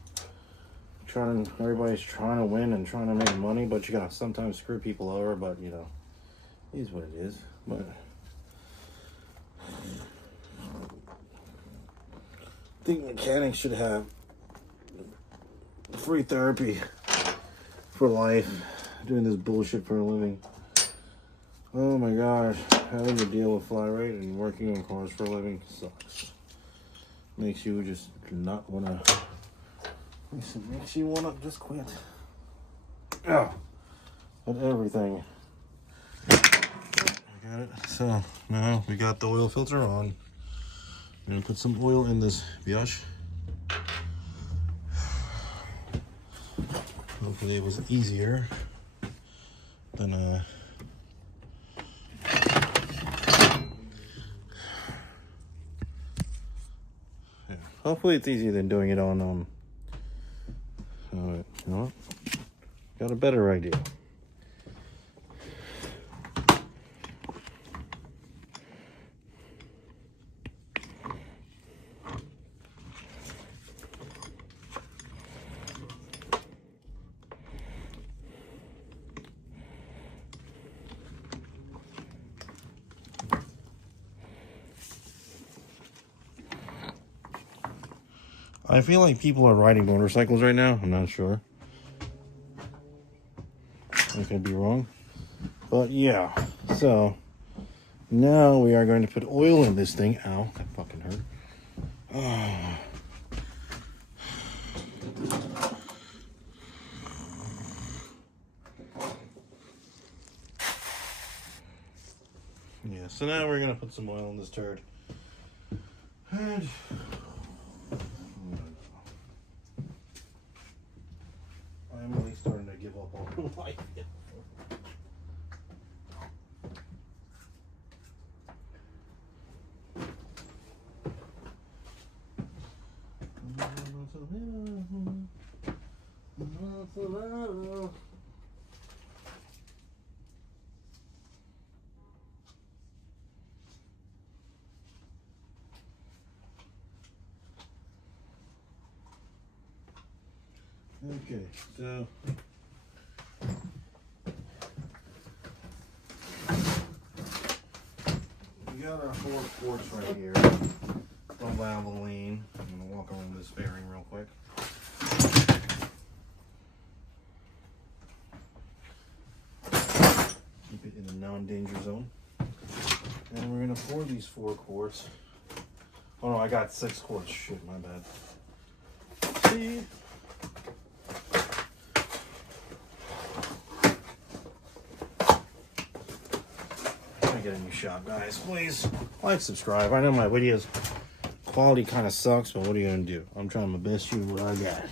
Everybody's trying to win and trying to make money, but you gotta sometimes screw people over. But you know, it is what it is. But I think mechanics should have free therapy for life, doing this bullshit for a living. Oh my gosh, having to deal with flat rate and working on cars for a living sucks. Makes you just not wanna. Makes you wanna just quit. Oh, but everything. I got it. So now we got the oil filter on. I'm gonna put some oil in this Viash. Hopefully it was easier than yeah. Hopefully it's easier than doing it on Alright, you know what? Got a better idea. I feel like people are riding motorcycles right now. I'm not sure. I could be wrong. But yeah, so now we are going to put oil in this thing. Ow, that fucking hurt. Yeah, so now we're gonna put some oil in this turd. And I'm really starting to give up on life. Okay, so we got our 4 quarts right here from Valvoline. I'm gonna walk around this bearing real quick. Keep it in a non-danger zone. And we're gonna pour these 4 quarts. Oh no, I got 6 quarts. Shit, my bad. See? Get a new shop, guys. Please like, subscribe. I know my videos quality kind of sucks, but what are you gonna do? I'm trying my best to use what I got.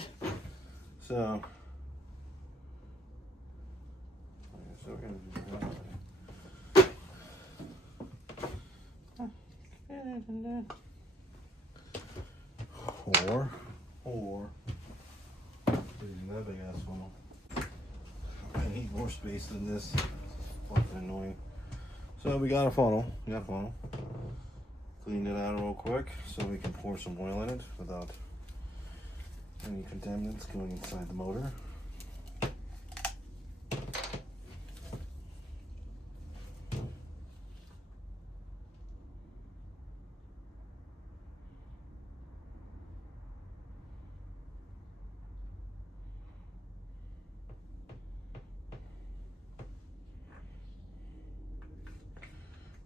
So we're gonna do that. Or using that big ass funnel. I need more space than this. It's fucking annoying. So we got a funnel. Cleaned it out real quick so we can pour some oil in it without any contaminants going inside the motor.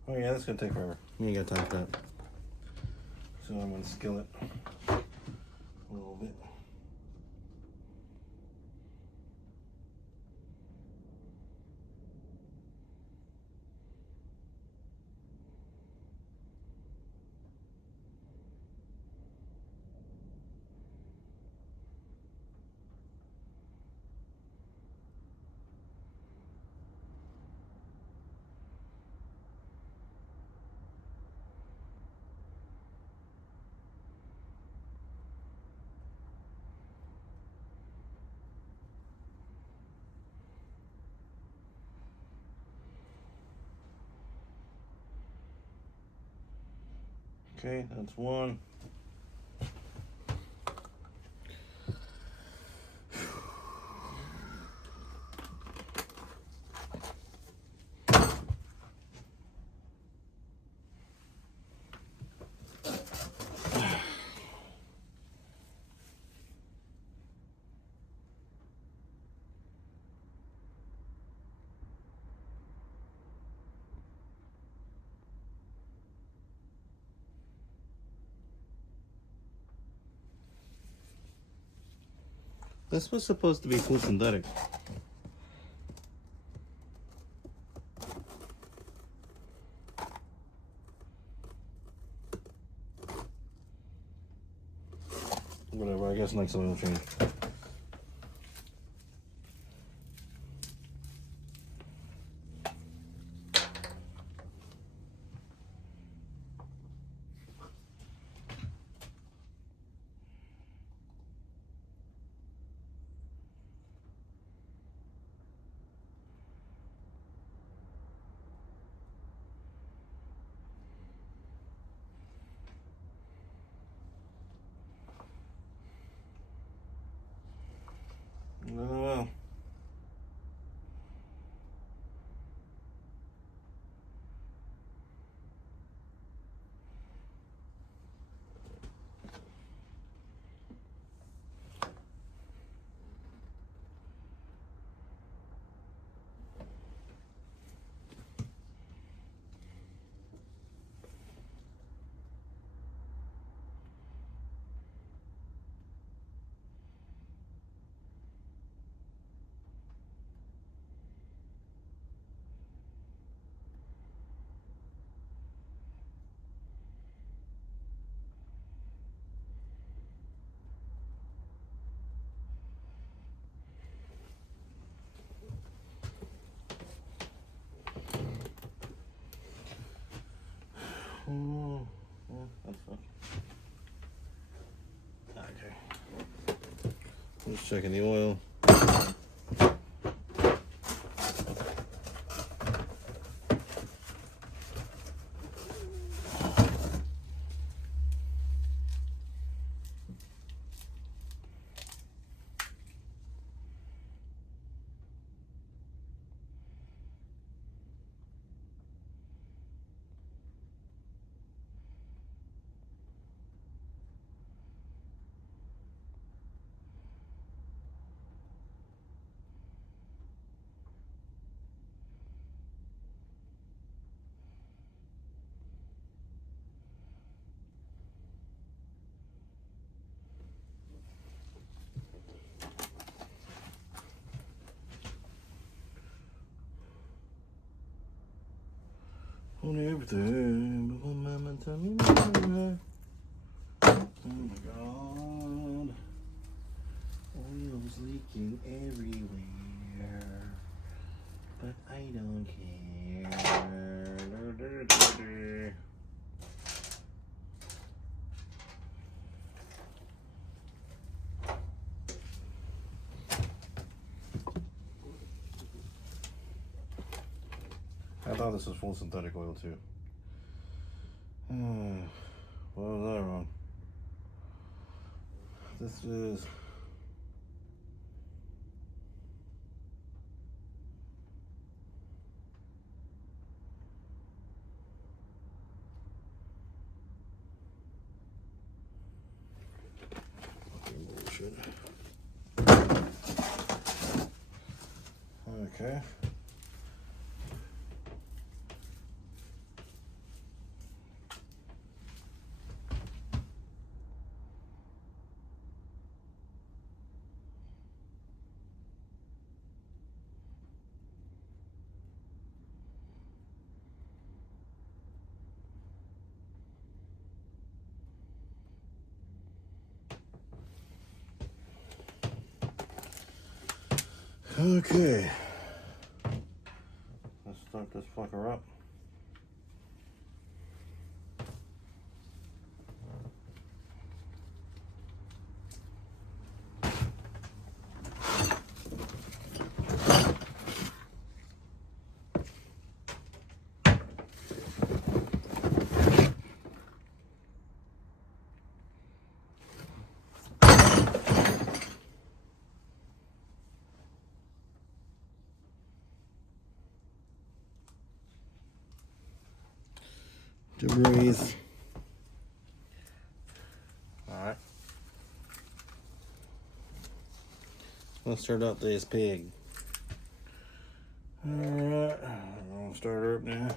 Oh yeah, that's gonna take forever. You ain't got time for that. So I'm gonna skillet a little bit. Okay, that's one. This was supposed to be full synthetic. Whatever, I guess next time will change. Yeah, that's fine. Okay. Just checking the oil. On everything, but my mama tell me never. Oh my god. Oil's leaking everywhere. But I don't care. I thought this was full synthetic oil too. What was I wrong? This is fucking bullshit. Okay. Okay. Let's start this fucker up. To breathe. Alright. Let's start up this pig. Alright. I'm gonna start her up now.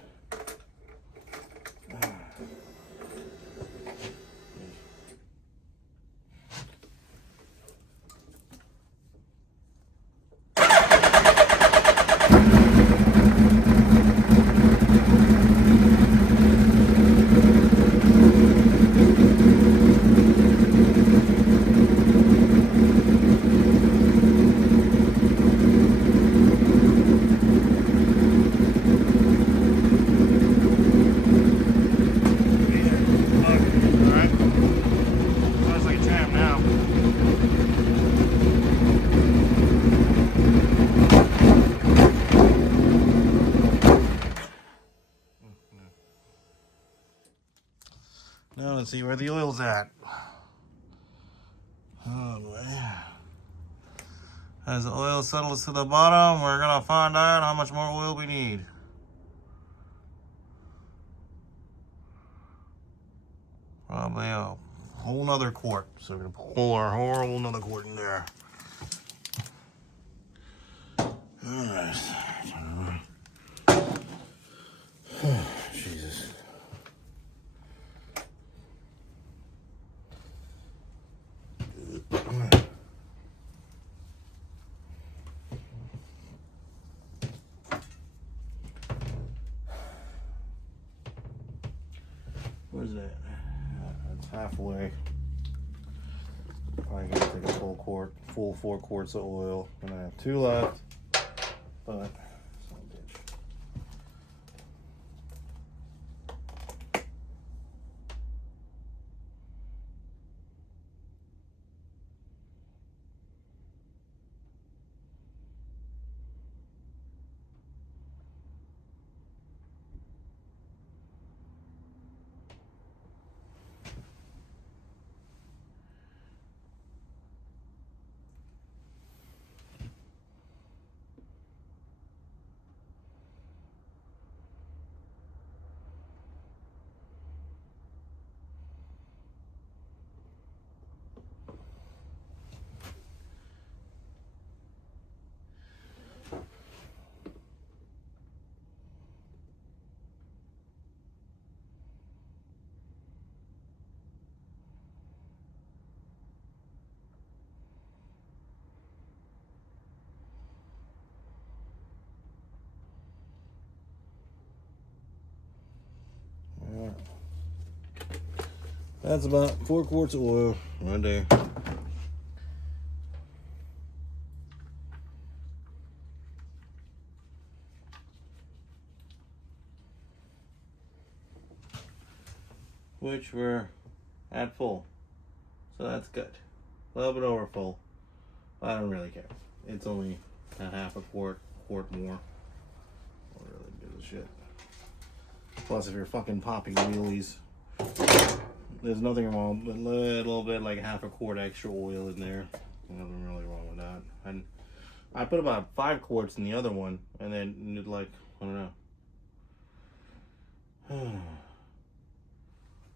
Now let's see where the oil's at. Oh boy. As the oil settles to the bottom, we're gonna find out how much more oil we need. Probably a whole nother quart. So we're gonna pour our whole nother quart in there. Alright. Jesus. Where's that? It's halfway. I gotta take a full 4 quarts of oil, and I have 2 left. But son of a bitch. That's about 4 quarts of oil right there. Which we're at full. So that's good. A little bit over full. I don't really care. It's only a half a quart more. I don't really give a shit. Plus, if you're fucking popping wheelies, there's nothing wrong with a little bit, like half a quart extra oil in there. Nothing really wrong with that. And I put about 5 quarts in the other one, and then like, I don't know.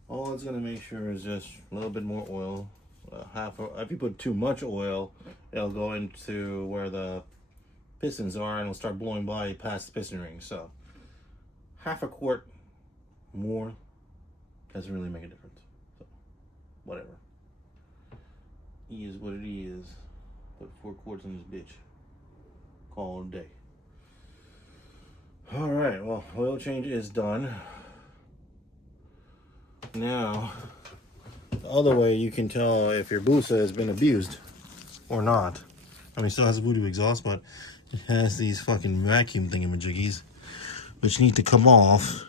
All it's gonna make sure is just a little bit more oil. If you put too much oil, it'll go into where the pistons are and it'll start blowing by past the piston ring. So half a quart more doesn't really make a difference. So whatever. He is what it is. Put 4 quarts in this bitch. Call it a day. Alright, well, oil change is done. Now, the other way you can tell if your Busa has been abused or not. I mean, it still has a voodoo exhaust, but it has these fucking vacuum thingamajiggies, which need to come off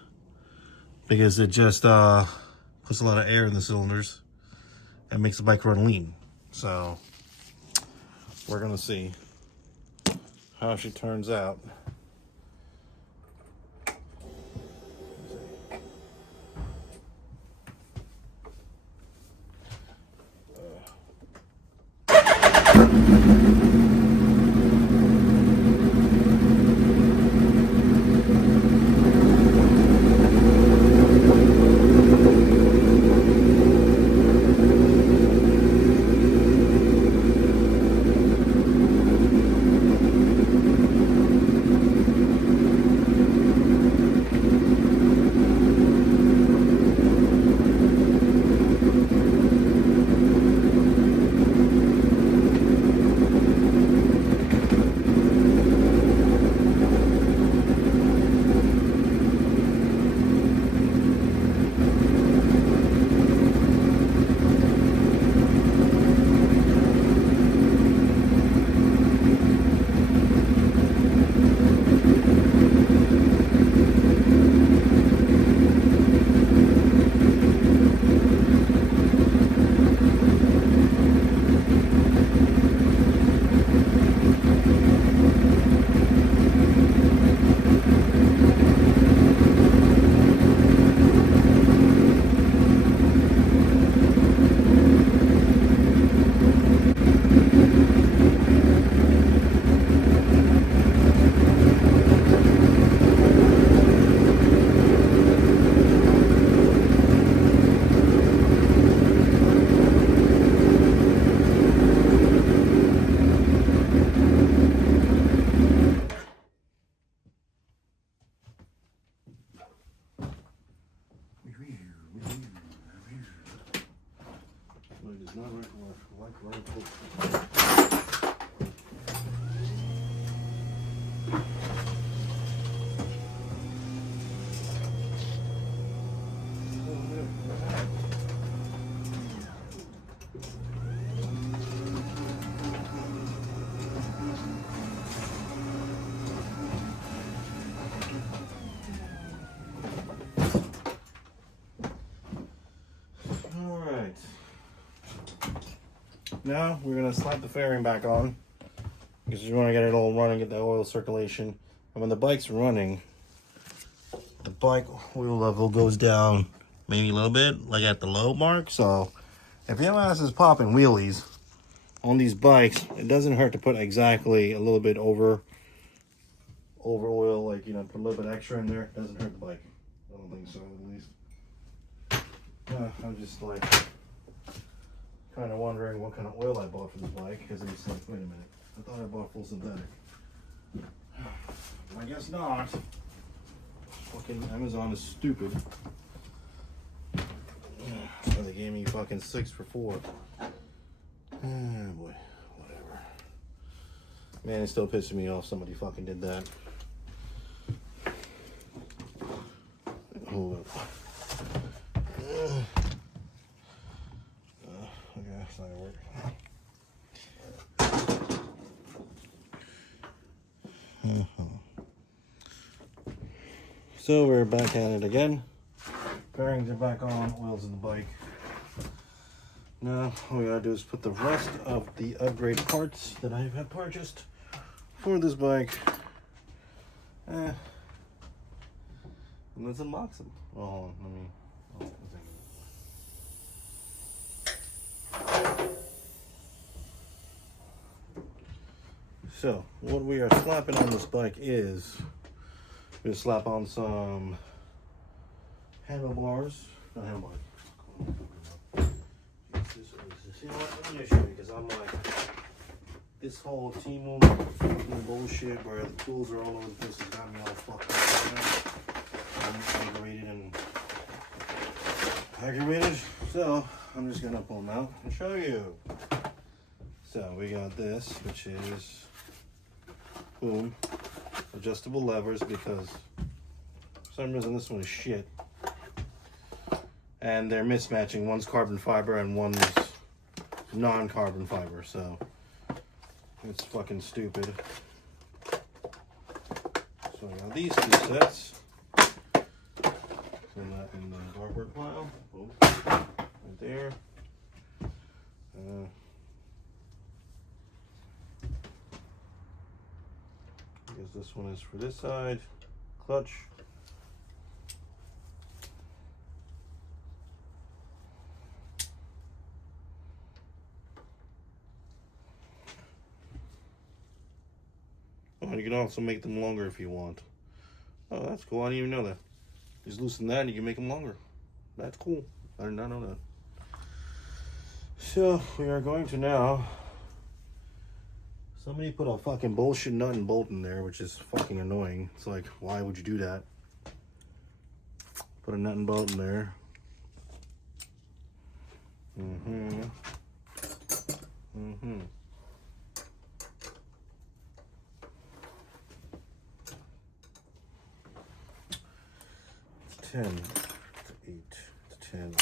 because it just puts a lot of air in the cylinders and makes the bike run lean. So, we're gonna see how she turns out. Now we're gonna slap the fairing back on because you want to get it all running, get the oil circulation. And when the bike's running, the bike wheel level goes down maybe a little bit, like at the low mark. So if your ass is popping wheelies on these bikes, it doesn't hurt to put exactly a little bit over oil, like, you know, put a little bit extra in there. It doesn't hurt the bike. I don't think so, at least. I'm just like kind of wondering what kind of oil I bought for this bike, because it's like, wait a minute, I thought I bought full synthetic. I guess not. Fucking Amazon is stupid. So they gave me fucking 6 for 4. Oh boy, whatever. Man, it's still pissing me off somebody fucking did that. Hold up. So we're back at it again. Bearings are back on, wheels in the bike. Now all we gotta do is put the rest of the upgrade parts that I have purchased for this bike. And let's unbox them. Oh, hold on, let me. Oh, one second. So what we are slapping on this bike is we're gonna slap on some handlebars. Not handlebars. You know what? Let me show you because I'm like this whole Temu bullshit where the tools are all over the place has got me all fucked up. I'm aggravated. So I'm just gonna pull them out and show you. So we got this, which is boom, adjustable levers because for some reason this one is shit. And they're mismatching. One's carbon fiber and one's non-carbon fiber, so it's fucking stupid. So I got these two sets. Put that in the artwork pile. Boom. Right there. I guess this one is for this side. Clutch. Oh, you can also make them longer if you want. Oh, that's cool. I didn't even know that. Just loosen that and you can make them longer. That's cool. I did not know that. So, we are going to now... Somebody put a fucking bullshit nut and bolt in there, which is fucking annoying. It's like, why would you do that? Put a nut and bolt in there. Mm-hmm. 10, 8, 10.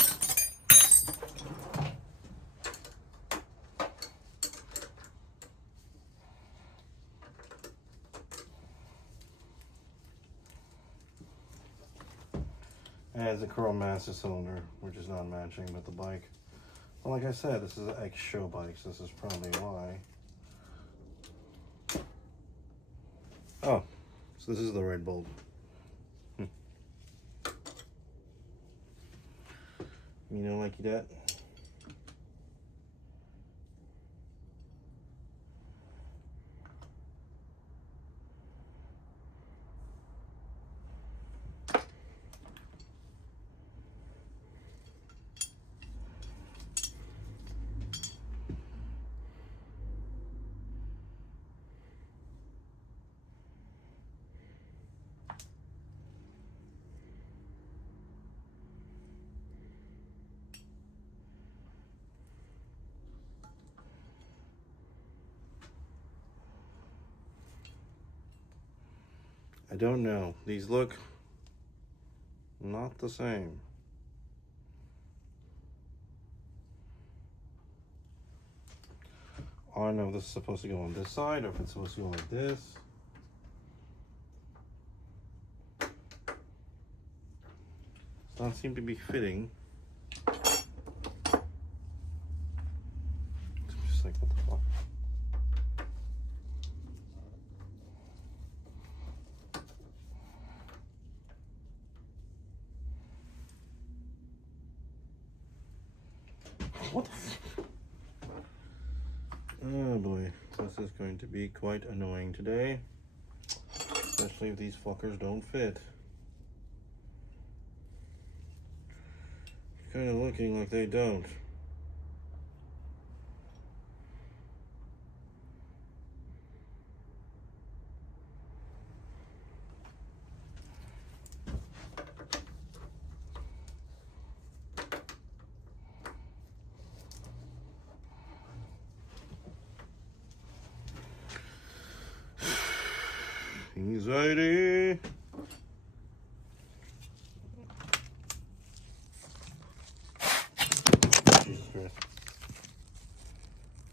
And it's a Curl Master cylinder, which is not matching with the bike. Well, like I said, this is an ex-show bike, so this is probably why. Oh, so this is the red bolt. You know, like that. I don't know. These look not the same. I don't know if this is supposed to go on this side or if it's supposed to go like this. Does not seem to be fitting. It's just like, what the fuck? What the f- Oh boy, this is going to be quite annoying today. Especially if these fuckers don't fit. It's kind of looking like they don't. Anxiety. Jesus Christ.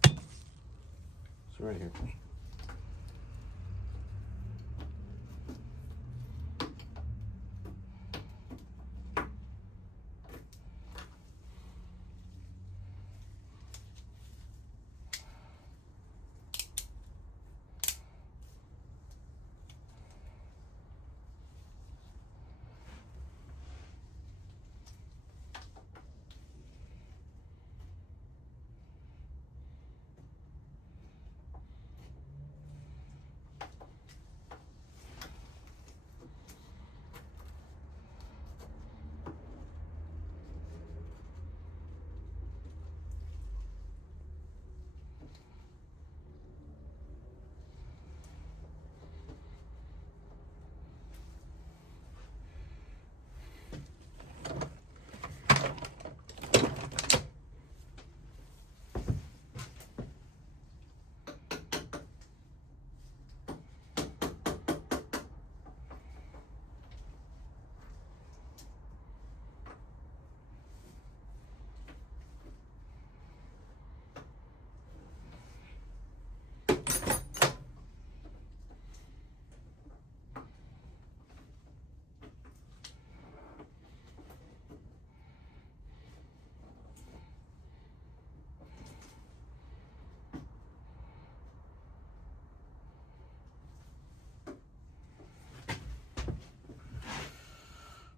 It's right here.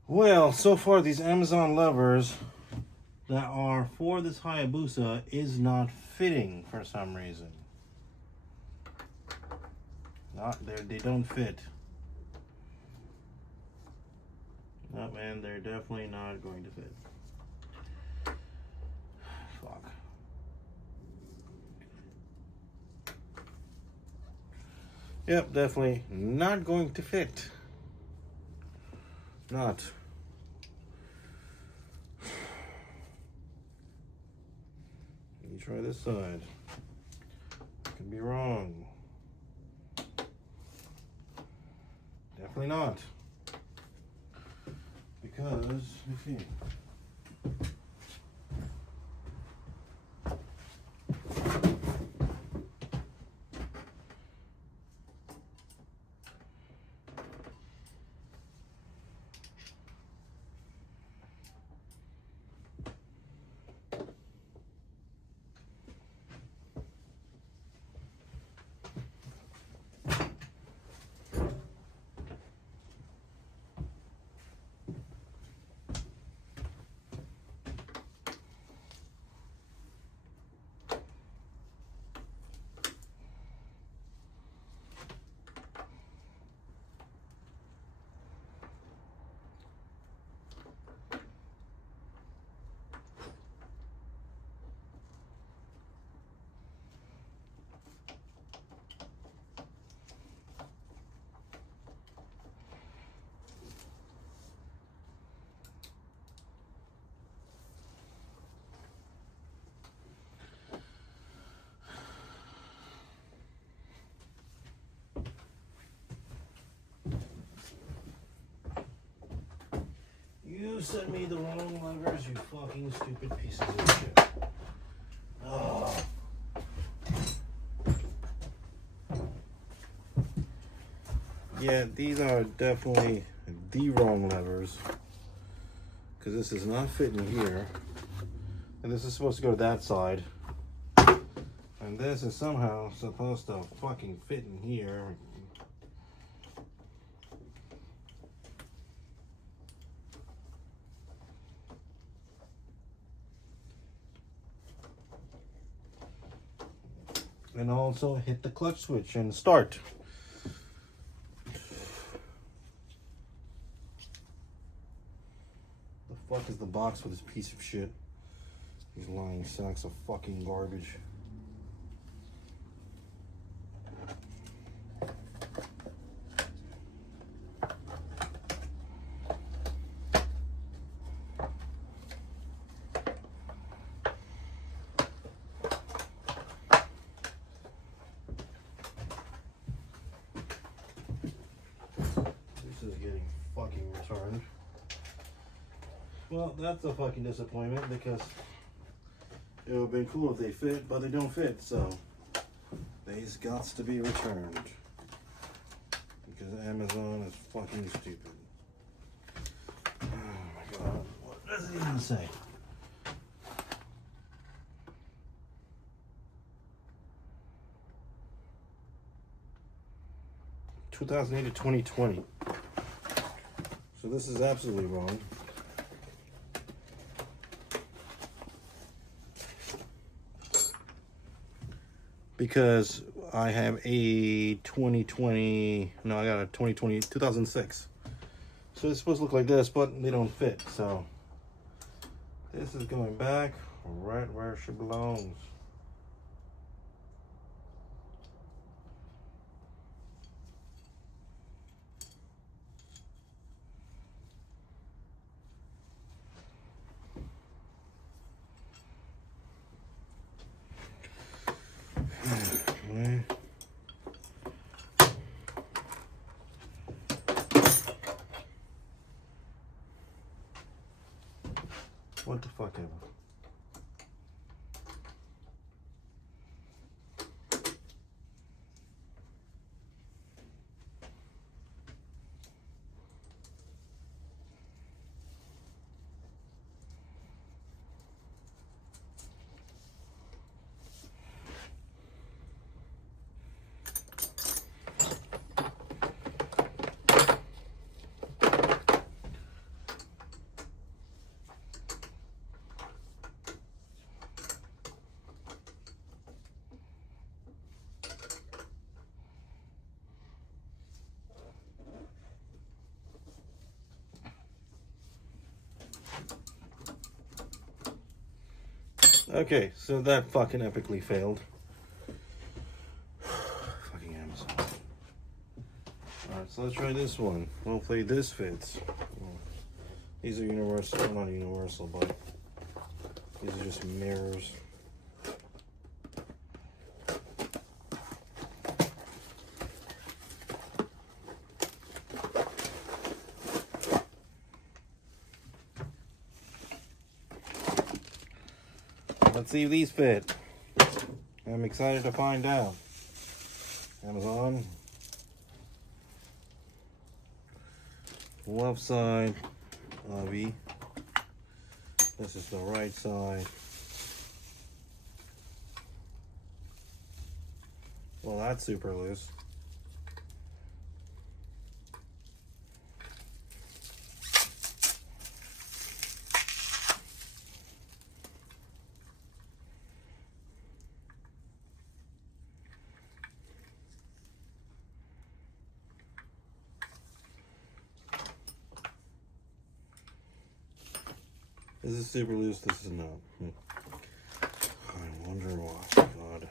Well, so far these Amazon levers that are for this Hayabusa is not fitting for some reason. They don't fit. No, man, they're definitely not going to fit. Fuck. Yep, definitely not going to fit. Not. Let me try this side. Could be wrong. Definitely not. Because, let's see. You sent me the wrong levers, you fucking stupid pieces of shit. Oh. Yeah, these are definitely the wrong levers. Because this is not fitting here. And this is supposed to go to that side. And this is somehow supposed to fucking fit in here. And also hit the clutch switch and start. The fuck is the box for this piece of shit? These lying sacks of fucking garbage. This is getting fucking returned. Well, that's a fucking disappointment because it would have been cool if they fit, but they don't fit, so these gots to be returned. Because Amazon is fucking stupid. Oh my god, what does it even say? (2008 to 2020). So this is absolutely wrong. Because I have a 2020, no, I got a 2006. So it's supposed to look like this, but they don't fit. So this is going back right where she belongs. What the fuck ever. Okay, so that fucking epically failed. Fucking Amazon. Alright, so let's try this one. Hopefully this fits. These are universal, well, not universal, but these are just mirrors. Let's see if these fit. I'm excited to find out. Amazon. Left side, Avi. This is the right side. Well, that's super loose. This is super loose, this is not. I wonder why. God.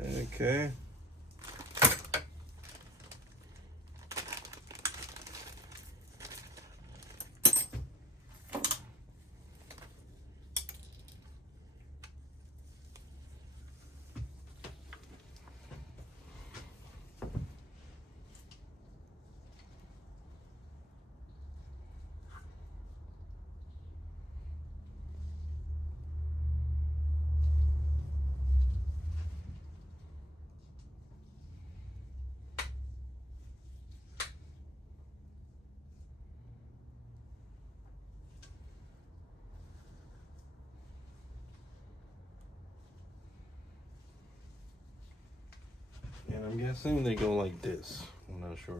Okay. And I'm guessing they go like this. I'm not sure.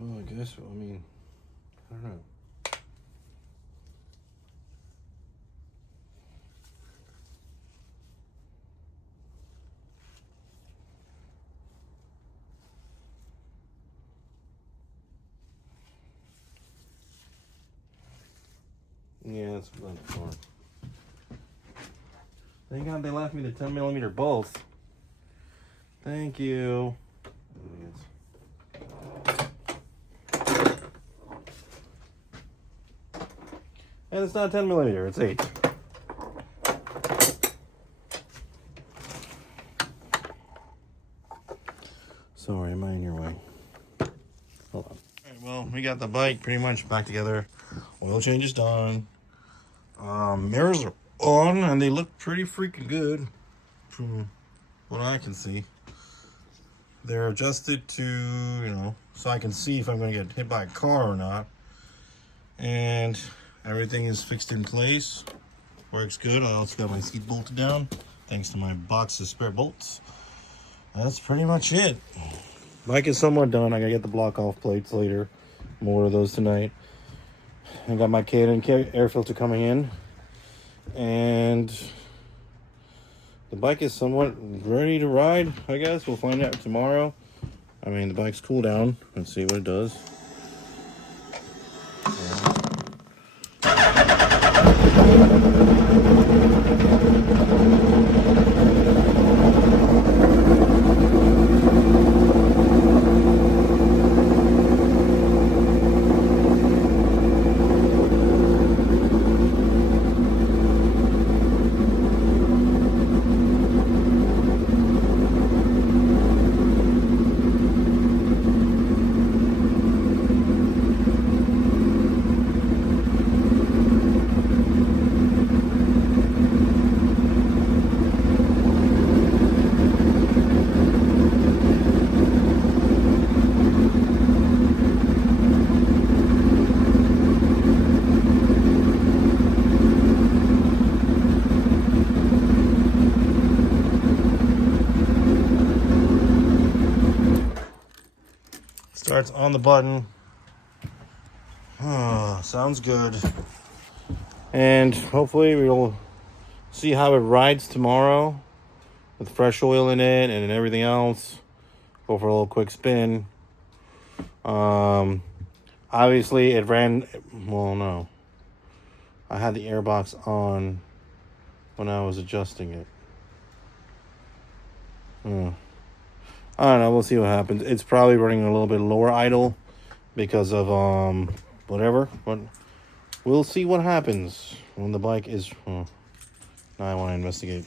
Well, I guess, I mean, I don't know. Yeah, that's about far. Thank God they left me the 10mm bolts. Thank you. And it's not 10mm, it's 8. Sorry, am I in your way? Hold on. Alright, well, we got the bike pretty much back together. Oil change is done. Mirrors are on and they look pretty freaking good from what I can see. They're adjusted to, you know, so I can see if I'm going to get hit by a car or not. And everything is fixed in place. Works good. I also got my seat bolted down thanks to my box of spare bolts. That's pretty much it. Bike is somewhat done. I gotta get the block off plates later. More of those tonight. I got my K&N air filter coming in. And the bike is somewhat ready to ride, I guess. We'll find out tomorrow. I mean, the bike's cool down. Let's see what it does. Starts on the button, Sounds good. And hopefully we'll see how it rides tomorrow with fresh oil in it and everything else. Go for a little quick spin. Obviously it ran, well, no. I had the airbox on when I was adjusting it. I don't know, we'll see what happens. It's probably running a little bit lower idle because of whatever, but we'll see what happens when the bike is now I want to investigate.